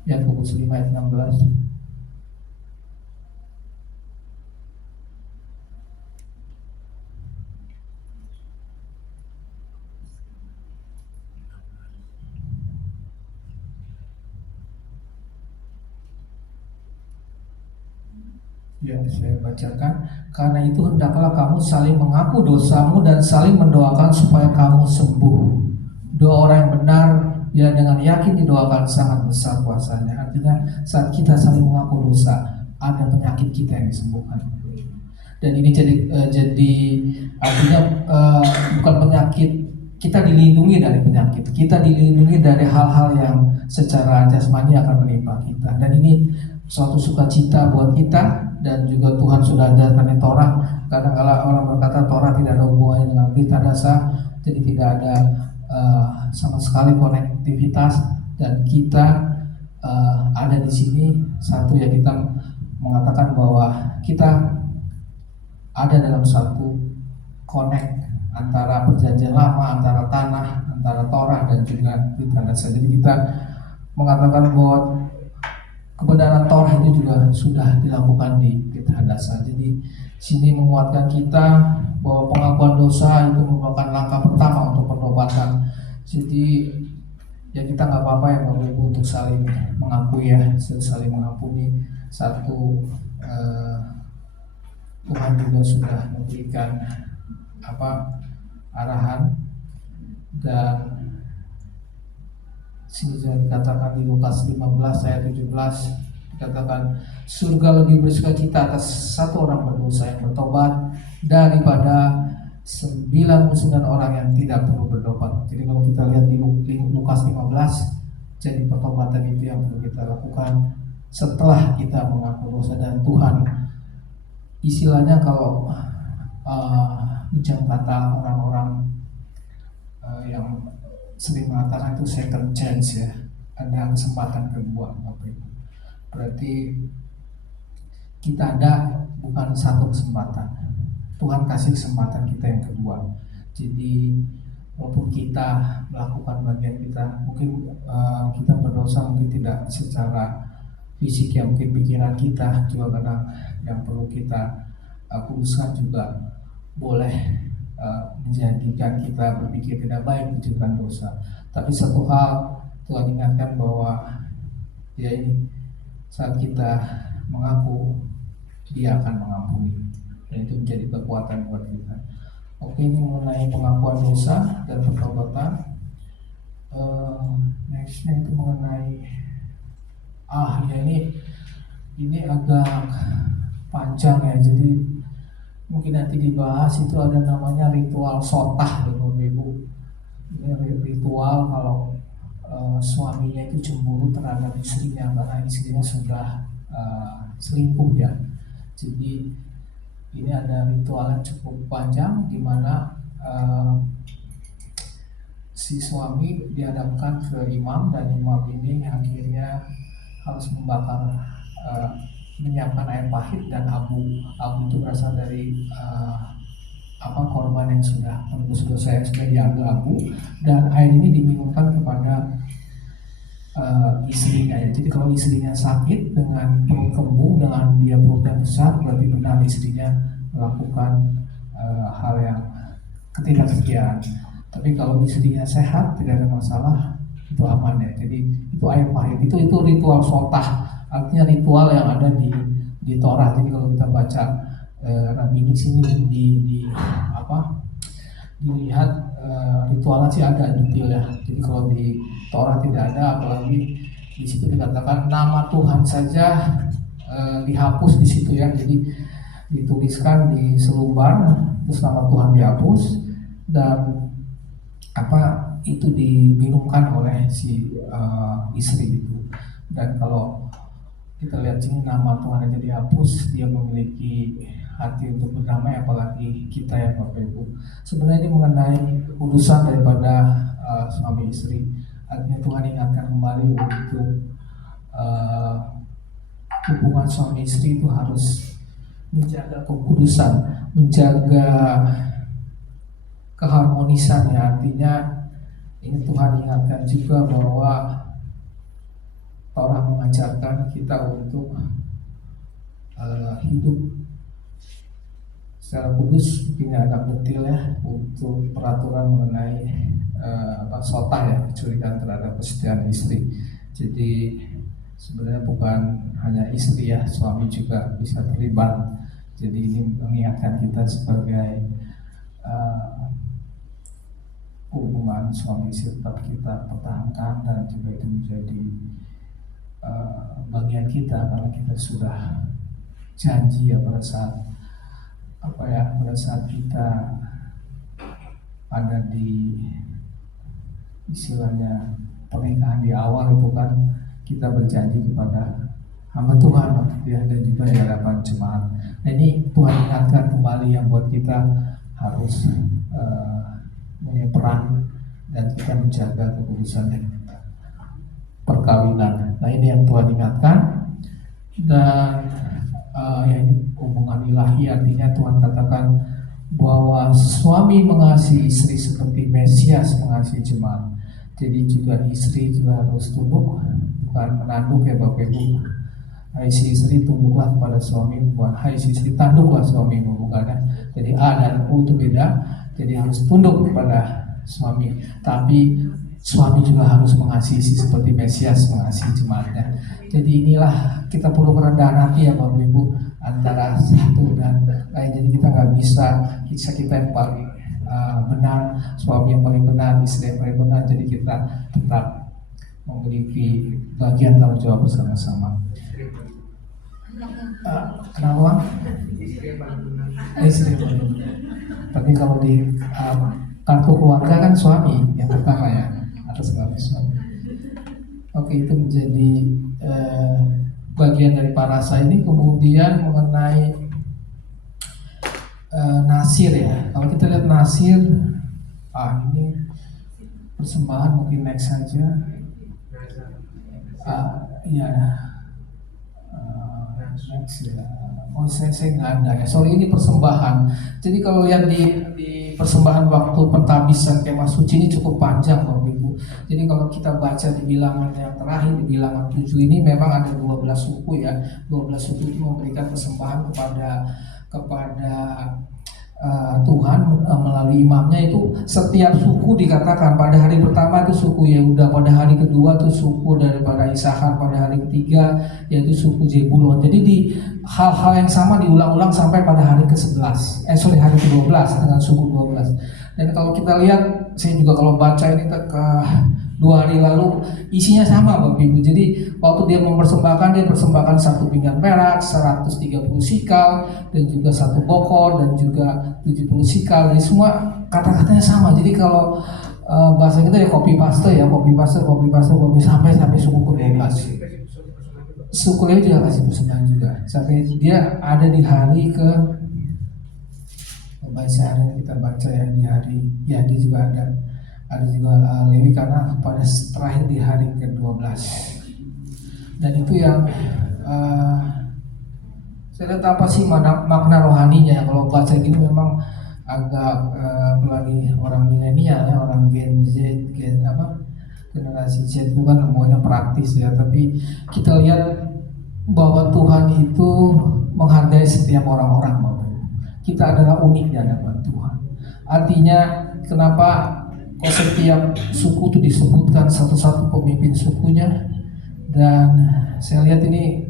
Yakobus 5 ayat 16. Ya, saya bacakan. Karena itu hendaklah kamu saling mengaku dosamu dan saling mendoakan supaya kamu sembuh. Doa orang yang benar bila dengan yakin didoakan sangat besar kuasanya. Artinya saat kita saling mengaku dosa, ada penyakit kita yang disembuhkan. Dan ini jadi artinya bukan penyakit, kita dilindungi dari penyakit, kita dilindungi dari hal-hal yang secara jasmani akan menimpa kita. Dan ini suatu sukacita buat kita. Dan juga Tuhan sudah ajarkan di Torah. Kadang-kala orang berkata Torah tidak ada hubungannya dengan berita dasar, jadi tidak ada sama sekali konektivitas. Dan kita ada di sini satu yang kita mengatakan bahwa kita ada dalam satu connect antara perjanjian lama, antara tanah, antara Torah dan juga berita dasar. Jadi kita mengatakan bahwa kebenaran Torah itu juga sudah dilakukan di Kitab Dasar. Jadi sini menguatkan kita bahwa pengakuan dosa itu merupakan langkah pertama untuk pertobatan. Jadi ya kita nggak apa-apa ya Bapak Ibu untuk saling mengakui ya, saling mengampuni. Satu Tuhan juga sudah memberikan arahan. Dan sini juga dikatakan di Lukas 15 ayat 17, dikatakan surga lebih bersukacita atas satu orang berdosa yang bertobat daripada 99 orang yang tidak perlu bertobat. Jadi kalau kita lihat di Lukas 15, jadi pertobatan itu yang perlu kita lakukan setelah kita mengaku dosa. Dan Tuhan istilahnya kalau bicara kata orang-orang yang sering mengatakan itu second chance ya, ada kesempatan kedua Bapak Ibu. Berarti kita ada bukan satu kesempatan, Tuhan kasih kesempatan kita yang kedua. Jadi walaupun kita melakukan bagian kita, mungkin kita berdosa mungkin tidak secara fisik ya, mungkin pikiran kita juga kadang yang perlu kita kuduskan juga boleh menjadikan kita berpikir tidak baik, menunjukkan dosa. Tapi satu hal Tuhan ingatkan bahwa ya ini saat kita mengaku, Dia akan mengampuni, dan itu menjadi kekuatan buat kita. Oke, ini mengenai pengakuan dosa dan pertobatan. Nextnya itu mengenai ya ini agak panjang ya, jadi mungkin nanti dibahas. Itu ada namanya ritual sotah ya Bapak Ibu. Ini ritual kalau suaminya itu cemburu terhadap istrinya karena istrinya sudah selingkuh ya. Jadi ini ada ritual yang cukup panjang di mana si suami dihadapkan ke imam, dan imam ini akhirnya harus membakar menyiapkan air pahit dan abu itu berasal dari korban yang sudah menembus dosa yang sudah diambil abu, dan air ini diminumkan kepada istrinya ya. Jadi kalau istrinya sakit dengan perut kembung, dengan dia perutnya besar, berarti benar istrinya melakukan hal yang ketidaksetiaan. Tapi kalau istrinya sehat, tidak ada masalah, itu aman ya. Jadi itu air pahit, itu ritual sotah. Artinya ritual yang ada di Torah. Jadi kalau kita baca Nabi ini sini dilihat ritualnya sih ada detail ya. Jadi kalau di Torah tidak ada, apalagi di situ dikatakan nama Tuhan saja dihapus di situ ya. Jadi dituliskan di selumbar, terus nama Tuhan dihapus, dan itu diminumkan oleh si istri itu. Dan kalau kita lihat sini nama Tuhan aja dihapus, dia memiliki hati untuk berdamai, apalagi kita ya Bapak Ibu. Sebenarnya ini mengenai urusan daripada suami istri. artinya Tuhan ingatkan kembali untuk hubungan suami istri itu harus menjaga kekudusan, menjaga keharmonisan ya. Artinya ini Tuhan ingatkan juga bahwa Torah mengajarkan kita untuk hidup secara kudus. Ini agak detail ya untuk peraturan mengenai sotah ya, kecurigaan terhadap kesetiaan istri. Jadi sebenarnya bukan hanya istri ya, suami juga bisa terlibat. Jadi ini mengingatkan kita sebagai hubungan suami istri tetap kita pertahankan, dan juga itu menjadi bagian kita karena kita sudah janji ya pada saat kita ada di istilahnya pernikahan di awal itu kan kita berjanji kepada hamba Tuhan ya, dan juga di hadapan jemaat. Nah ini Tuhan ingatkan kembali yang buat kita harus punya peran dan kita menjaga kekudusan perkawinan. Nah ini yang Tuhan ingatkan. Dan ya ini hubungan ilahi, artinya Tuhan katakan bahwa suami mengasihi istri seperti Mesias mengasihi jemaat. Jadi juga istri juga harus tunduk, bukan menanduk ya Bapak Ibu. Hai si istri tunduklah kepada suami, bukan hai si istri tanduklah suamimu, bukan ya. Jadi A dan U itu beda. Jadi harus tunduk kepada suami, tapi suami juga harus mengasihi seperti Mesias mengasihi jemaatnya. Jadi inilah kita perlu kerendahan hati ya Bapak Ibu, antara satu dan lain. Jadi kita nggak bisa kita yang paling benar, suami yang paling benar, istri yang paling benar. Jadi kita tetap memiliki bagian tanggung jawab bersama-sama. Kenapa? Istri yang paling benar. Tapi kalau di kartu keluarga kan suami yang pertama ya, atas nama suami. Oke, itu menjadi bagian dari parasa ini. Kemudian mengenai nasir ya. Kalau kita lihat nasir, ini persembahan, mungkin next saja. Next ya. Oh saya nggak ada ya. Sorry, ini persembahan. Jadi kalau lihat di persembahan waktu pentabisan kemah suci ini cukup panjang Bapak Ibu. Jadi kalau kita baca di bilangan yang terakhir, di bilangan 7 ini memang ada 12 suku ya. 12 suku itu memberikan persembahan kepada Tuhan melalui imamnya. Itu setiap suku dikatakan pada hari pertama itu suku Yehuda, pada hari kedua itu suku daripada Isakar, pada hari ketiga yaitu suku Zebulon. Jadi di hal-hal yang sama diulang-ulang sampai pada hari ke-11, hari ke-12 dengan suku 12. Dan kalau kita lihat, saya juga kalau baca ini ke 2 hari lalu isinya sama Bapak Ibu. Jadi waktu dia persembahkan 1 pinggan perak, 130 sikal, dan juga 1 bokor, dan juga 70 sikal. Jadi semua kata-katanya sama. Jadi kalau bahasa kita ya copy paste sampai suku ke-12. Suku Lewi juga kasih persembahan juga. Sampai dia ada di hari kita baca ya, di hari ya dia juga ada juga Lewi karena pada terakhir di hari ke-12. Dan itu yang saya lihat apa sih makna rohaninya. Kalau baca gini memang agak apalagi orang milenial ya, orang Gen Z, generasi Z, bukan semuanya praktis ya, tapi kita lihat bahwa Tuhan itu menghargai setiap orang-orang. Kita adalah unik di hadapan Tuhan. Artinya kenapa kok setiap suku itu disebutkan satu-satu pemimpin sukunya. Dan saya lihat ini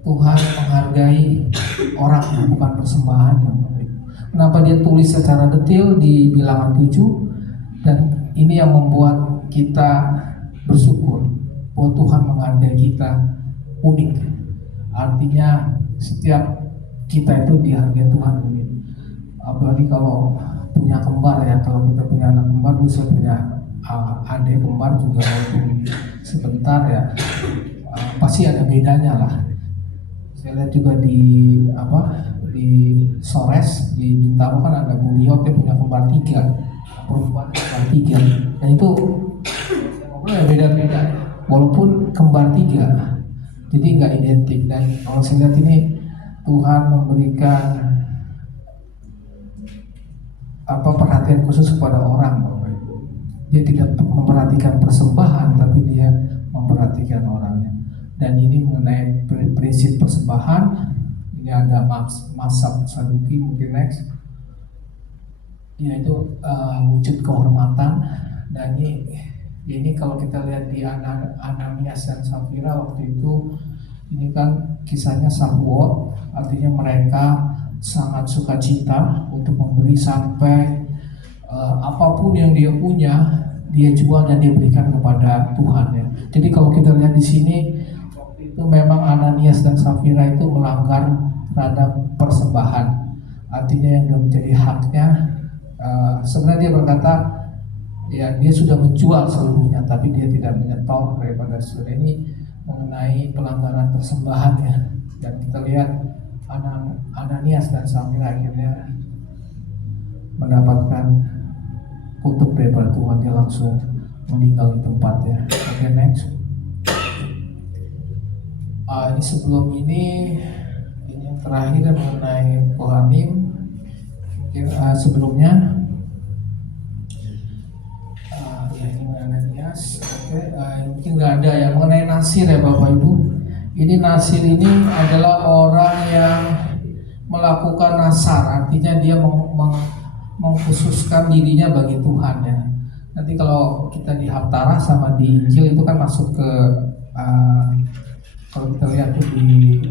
Tuhan menghargai orang, bukan persembahan. Kenapa dia tulis secara detail di bilangan 7. Dan ini yang membuat kita bersyukur bahwa Tuhan menghargai kita unik. Artinya setiap kita itu dihargai Tuhan unik. Apalagi kalau punya kembar ya, kalau kita punya anak kembar, bisa punya adik kembar juga walaupun sebentar ya, pasti ada bedanya lah. Saya lihat juga di Sores, di Bintaro kan ada Buliok, dia punya kembar 3, perempuan kembar 3. Dan itu beda-beda, walaupun kembar tiga, jadi nggak identik. Dan kalau saya lihat ini Tuhan memberikan perhatian khusus kepada orang, Bapak Ibu. Dia tidak memperhatikan persembahan, tapi dia memperhatikan orangnya. Dan ini mengenai prinsip persembahan. Ini ada mazhab Saduki, mungkin next, yaitu wujud kehormatan. Dan ini kalau kita lihat di Ananias dan Safira waktu itu, ini kan kisahnya Sahuot, artinya mereka sangat sukacita untuk memberi sampai apapun yang dia punya dia jual dan dia berikan kepada Tuhan ya. Jadi kalau kita lihat di sini waktu itu memang Ananias dan Safira itu melanggar terhadap persembahan, artinya yang sudah menjadi haknya. Sebenarnya dia berkata ya dia sudah menjual seluruhnya, tapi dia tidak menyetor daripada seluruh. Ini mengenai pelanggaran persembahan ya. Dan kita lihat Ananias dan Safira akhirnya mendapatkan kutuk daripada Tuhan, dia langsung meninggal di tempatnya. Oke, next. Ini sebelum ini yang terakhir mengenai Kohanim. Mungkin sebelumnya ya ini Ananias. Oke, mungkin nggak ada yang mengenai Nasir ya Bapak Ibu. Ini Nasir ini adalah orang yang melakukan nasar, artinya dia mengkhususkan dirinya bagi Tuhan ya. Nanti kalau kita di Haftarah sama di Injil itu kan masuk ke kalau kita lihat tuh di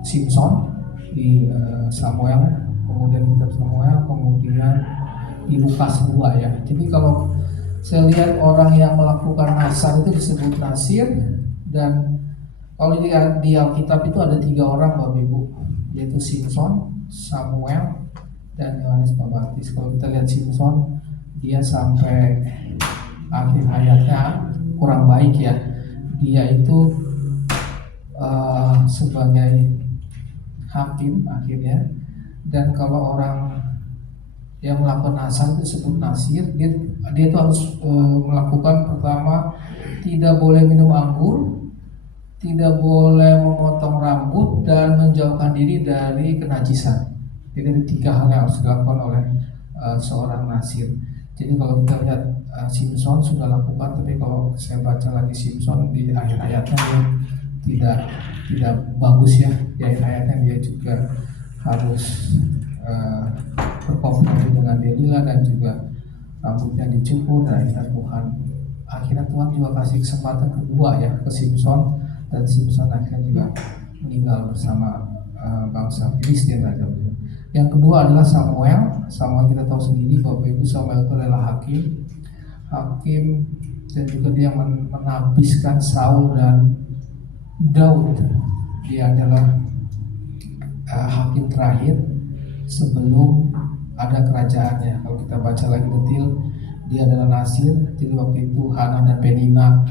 Simpson, di Samuel, kemudian kitab Samuel, kemudian di Lukas 2 ya. Jadi kalau saya lihat orang yang melakukan nasar itu disebut Nasir. Dan kalau di Alkitab itu ada 3 orang Bapak Ibu, yaitu Simpson, Samuel, dan Yohanes Pembaptis. Kalau kita lihat Simpson, dia sampai akhir hayatnya kurang baik ya. Dia itu sebagai hakim akhirnya. Dan kalau orang yang melakukan nasar itu disebut Nasir, dia itu harus melakukan pertama tidak boleh minum anggur, tidak boleh memotong rambut, dan menjauhkan diri dari kenajisan. Jadi ada 3 hal yang harus dilakukan oleh seorang Nasir. Jadi kalau kita lihat Simpson sudah lakukan, tapi kalau saya baca lagi Simpson di akhir hayatnya dia tidak bagus ya. Di akhir hayatnya dia juga harus berkompromi dengan Delila dan juga rambutnya dicukur. Dan akhirnya Tuhan juga kasih kesempatan kedua ya ke Simpson, dan Simpson akhirnya juga meninggal bersama bangsa Filistin aja. Yang kedua adalah Samuel. Samuel kita tahu sendiri Bapak Ibu, Samuel itu adalah hakim dan juga dia menabiskan Saul dan Daud. Dia adalah hakim terakhir sebelum ada kerajaannya. Kalau kita baca lagi detail, dia adalah Nasir. Jadi waktu itu Hana dan Penina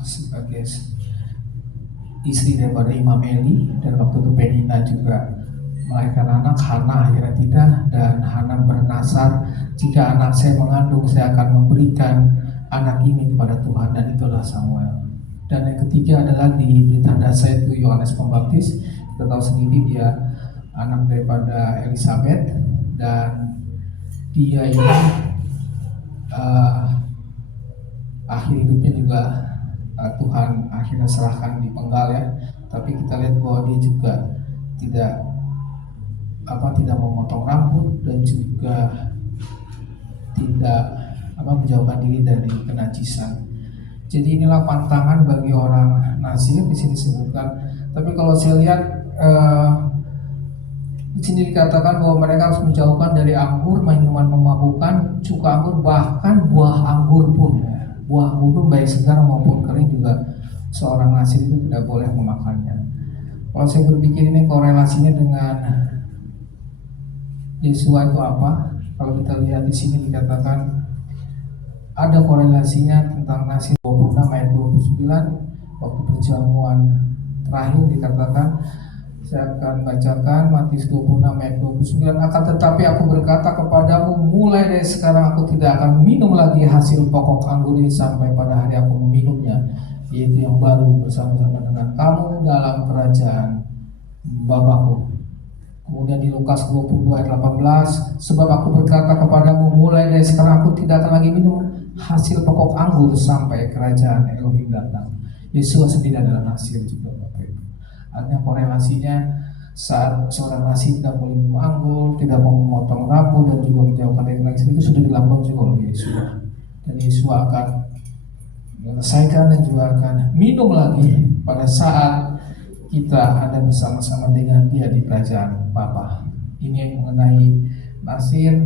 sebagai istri daripada Imam Eli, dan waktu itu Penina juga melahirkan anak. Hana akhirnya tidak, dan Hana bernasar, jika anak saya mengandung saya akan memberikan anak ini kepada Tuhan, dan itulah Samuel. Dan yang ketiga adalah di tanda saya itu Yohanes Pembaptis. Kita tahu sendiri dia anak daripada Elizabeth, dan dia ini akhir hidupnya juga Tuhan akhirnya serahkan di penggal ya. Tapi kita lihat bahwa dia juga tidak memotong rambut, dan juga tidak menjauhkan diri dari kenajisan. Jadi inilah pantangan bagi orang Nasir di sini disebutkan. Tapi kalau saya lihat di sini dikatakan bahwa mereka harus menjauhkan dari anggur, minuman memabukkan, cuka anggur, bahkan buah anggur pun. Buah anggur pun baik segar maupun kering juga seorang Nasir itu tidak boleh memakannya. Kalau saya berpikir ini korelasinya dengan Yesua itu apa? Kalau kita lihat di sini dikatakan ada korelasinya tentang Nasir 26 ayat 29, waktu perjamuan terakhir dikatakan Saya akan bacakan Matius 26 ayat 29. Akan tetapi aku berkata kepadamu, mulai dari sekarang aku tidak akan minum lagi hasil pokok anggur ini sampai pada hari aku meminumnya, yaitu yang baru bersama-sama dengan kamu dalam kerajaan Bapakku. Kemudian di Lukas 22 ayat 18, sebab aku berkata kepadamu, mulai dari sekarang aku tidak akan lagi minum hasil pokok anggur sampai kerajaan Elohim datang. Yesus sendiri adalah hasil juga, Bapak Ibu. Artinya korelasinya saat seorang nasi tidak boleh minum anggur, tidak mau memotong rambut dan juga menjauhkan dari nasi, itu sudah dilakukan juga oleh Yesus. Dan Yesus akan menyelesaikan dan juga akan minum lagi pada saat kita ada bersama-sama dengan Dia di kerajaan Bapa. Ini yang mengenai Nasir,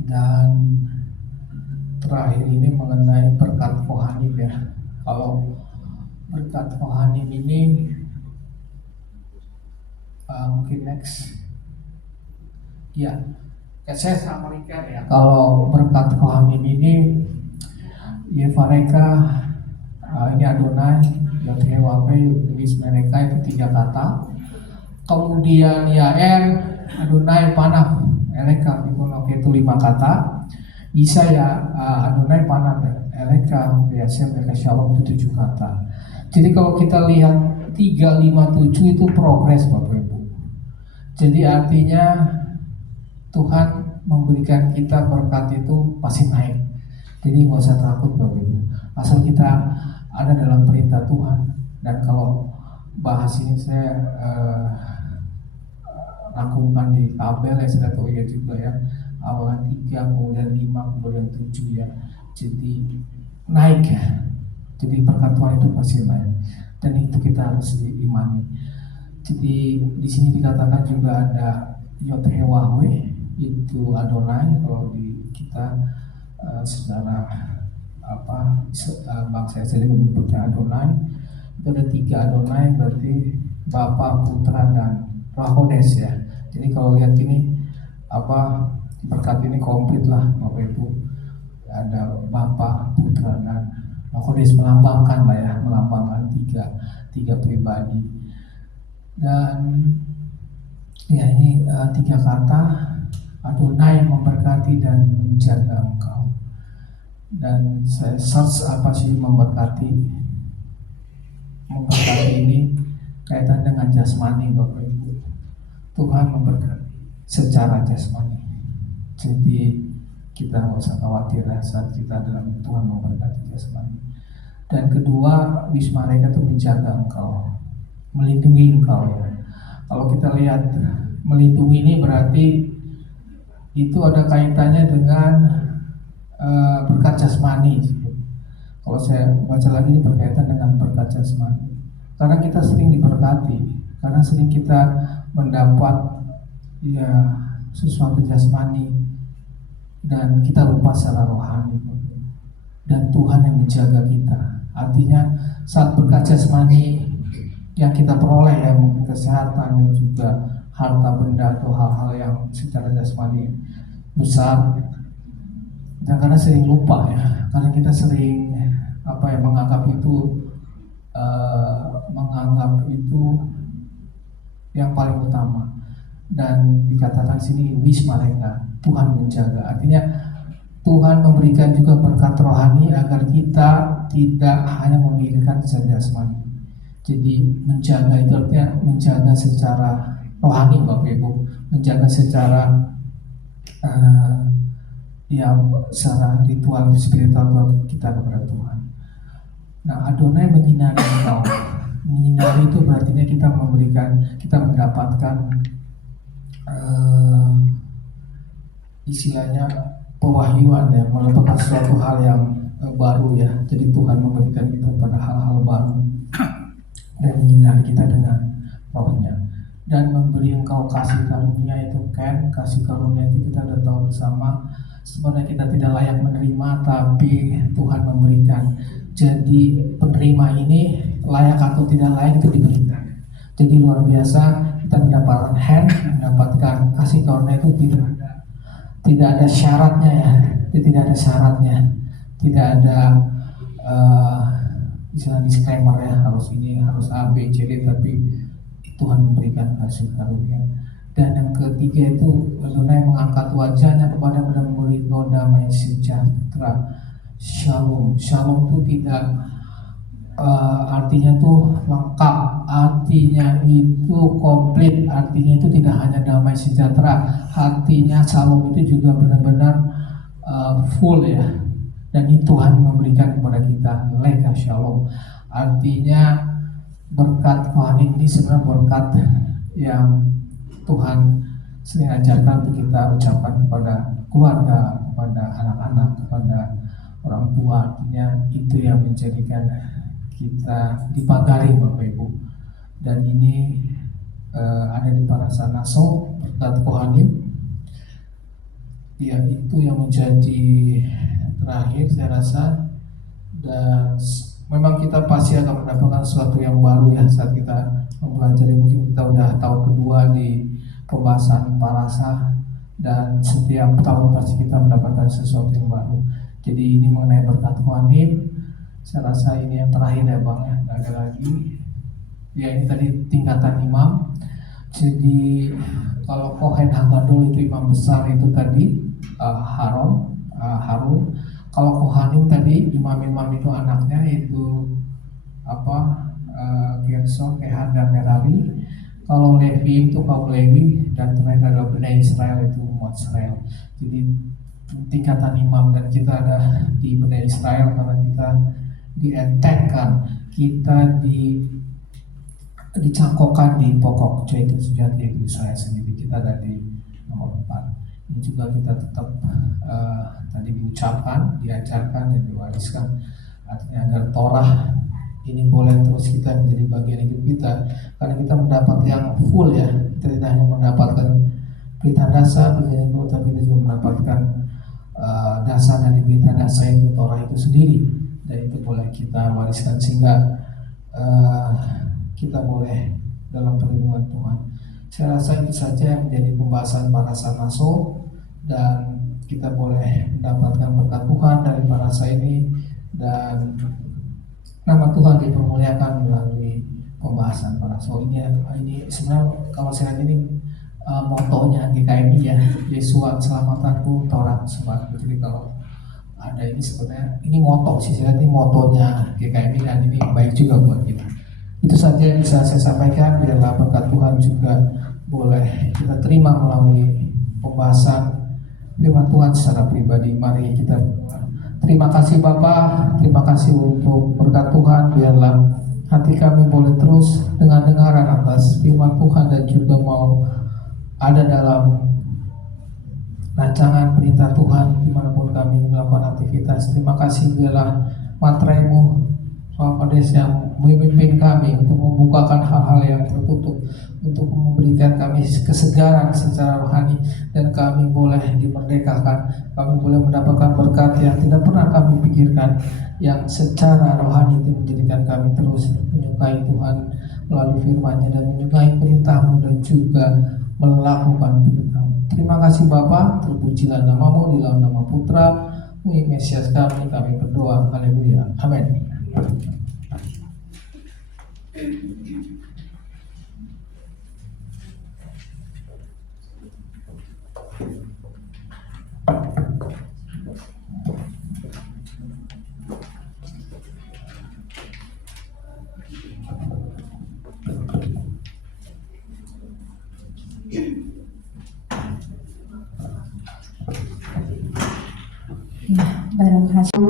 dan terakhir ini mengenai berkat Kohanim ya. Kalau berkat Kohanim ini mungkin next ya, saya sampaikan ya. Kalau berkat Kohanim ini Yevareka, ini Adonai, Yotewave, Luis mereka itu 3 kata. Kemudian Yael, Adonai, Panah, Eleka, itu 5 kata. Isa ya, Adonai, Panah, Eleka, Yasem, Eleka, Shalom itu 7 kata. Jadi kalau kita lihat 3, 5, 7 itu progres Bapak Ibu. Jadi artinya Tuhan memberikan kita berkat itu pasti naik. Jadi nggak usah takut Bapak Ibu. Asal kita ada dalam perintah Tuhan. Dan kalau bahas ini saya rangkumkan di tabel ya, saya tahu ya juga ya. Awalan 3, kemudian 5, kemudian 7 ya. Jadi naik ya. Jadi berkat Tuhan itu pasti naik. Dan itu kita harus diimani. Jadi di sini dikatakan juga ada Yotewahwe, itu Adonai. Kalau di kita secara bangsa Israel menyebutnya Adonai. Itu ada 3 Adonai, berarti Bapa, Putra, dan Roh Kudus ya. Jadi kalau lihat ini berkat ini komplit lah Bapak Ibu. Ada Bapa, Putra, dan Roh Kudus, melambangkan lah ya, melambangkan tiga pribadi. Dan ya ini 3 kata Adonai memberkati dan menjaga engkau. Dan saya search apa sih memberkati ini kaitan dengan jasmani Bapak Ibu. Tuhan memberkati secara jasmani. Jadi kita nggak usah khawatir saat kita dalam Tuhan memberkati jasmani. Dan kedua, wisma mereka itu menjaga engkau, melindungi engkau ya. Kalau kita lihat melindungi ini berarti itu ada kaitannya dengan berkat jasmani. Kalau saya baca lagi ini berkaitan dengan berkat jasmani. Karena kita sering diberkati, karena sering kita mendapat ya sesuatu jasmani dan kita lupa secara rohani. Dan Tuhan yang menjaga kita. Artinya saat berkat jasmani yang kita peroleh ya, mungkin kesehatan dan juga harta benda atau hal-hal yang secara jasmani besar, dan karena sering lupa ya, karena kita sering menganggap itu yang paling utama. Dan dikatakan sini wisma mereka, Tuhan menjaga. Artinya Tuhan memberikan juga berkat rohani agar kita tidak hanya memikirkan secara jasmani. Jadi menjaga itu artinya menjaga secara rohani Bapak Ibu, menjaga secara secara ritual spiritual kita kepada Tuhan. Nah, Adonai menyinari engkau. Menyinari itu berarti kita mendapatkan istilahnya pewahyuan ya, merupakan suatu hal yang baru ya. Jadi Tuhan memberikan kita pada hal-hal baru dan menyinari kita dengan rohnya. Dan memberi engkau kasih karunia itu kan, kasih karunia itu kita sudah tahu bersama. Sebenarnya kita tidak layak menerima, tapi Tuhan memberikan. Jadi penerima ini layak atau tidak layak itu diberikan. Jadi luar biasa, kita mendapatkan kasih karunia itu tidak ada syaratnya ya, tidak ada syaratnya, tidak ada istilah disclaimer ya, harus ini, harus A, B, C, D, tapi Tuhan memberikan kasih karunia. Dan yang ketiga itu Adonai mengangkat wajahnya kepada dan memberi damai sejahtera. Shalom. Shalom itu tidak artinya tuh lengkap, artinya itu komplit, artinya itu tidak hanya damai sejahtera, artinya shalom itu juga benar-benar full ya. Dan ini Tuhan memberikan kepada kita leka shalom. Artinya berkat Tuhan ini sebenarnya berkat yang Tuhan sering ajarkan untuk kita ucapkan kepada keluarga, kepada anak-anak, kepada orang tua. Artinya itu yang menjadikan kita dipagari Bapak Ibu. Dan ini ada di Parasa Naso berkat Kohanim. Ya, itu yang menjadi terakhir saya rasa. Dan memang kita pasti akan mendapatkan sesuatu yang baru ya saat kita mempelajari. Mungkin kita udah tahun kedua di pembahasan Parasa, dan setiap tahun pasti kita mendapatkan sesuatu yang baru. Jadi ini mengenai berkat Kohanim. Saya rasa ini yang terakhir ya Bang ya, nggak ada lagi. Ya ini tadi tingkatan imam. Jadi kalau Kohen Hagadol itu imam besar itu tadi Harun. Kalau Kohanim tadi imam-imam itu anaknya itu Gerson, Kehat dan Merari. Kalau Levi itu kaum Levi, dan terakhir adalah Bnei Israel itu umat Israel. Jadi tingkatan imam, dan kita ada di Bnei Israel karena kita dientekkan, kita dicangkokkan di pokok itu sejati yaitu Israel sendiri. Kita ada di nomor 4. Ini juga kita tetap tadi diucapkan, diajarkan dan diwariskan. Artinya agar Torah ini boleh terus kita menjadi bagian hidup kita, karena kita mendapat yang full ya. Kita tidak hanya mendapatkan berita dasar, tapi kita juga mendapatkan dasar dari berita dasar itu Torah itu sendiri, dan itu boleh kita wariskan sehingga kita boleh dalam perlindungan Tuhan. Saya rasa itu saja yang menjadi pembahasan Parasa Naso, dan kita boleh mendapatkan berkat Tuhan dari Parasa ini, dan nama Tuhan dipermuliakan melalui pembahasan Parasa. Ini sebenarnya kalau saya lihat ini motonya GKMI ya, Yesua Selamatanku, Taurat Sebat. Jadi kalau ada ini sebenarnya ini moto sih, saya lihat ini motonya GKMI, dan ini baik juga buat kita. Itu saja yang bisa saya sampaikan. Biarlah berkat Tuhan juga boleh kita terima melalui pembahasan firman Tuhan secara pribadi. Mari kita terima kasih Bapa, terima kasih untuk berkat Tuhan. Biarlah hati kami boleh terus dengar-dengaran atas firman Tuhan, dan juga mau ada dalam rancangan perintah Tuhan dimanapun kami melakukan aktivitas. Terima kasih, biarlah materaimu Bapak Des yang memimpin kami untuk membukakan hal-hal yang tertutup, untuk memberikan kami kesegaran secara rohani, dan kami boleh dimerdekakan. Kami boleh mendapatkan berkat yang tidak pernah kami pikirkan, yang secara rohani itu menjadikan kami terus menyukai Tuhan melalui firman-Nya, dan menyukai perintah-Mu, dan juga melakukan perintah-Mu. Terima kasih Bapa, terpujilah nama-Mu, di dalam nama Putra Mesias kami berdoa. Haleluya. Amin. Baru hasil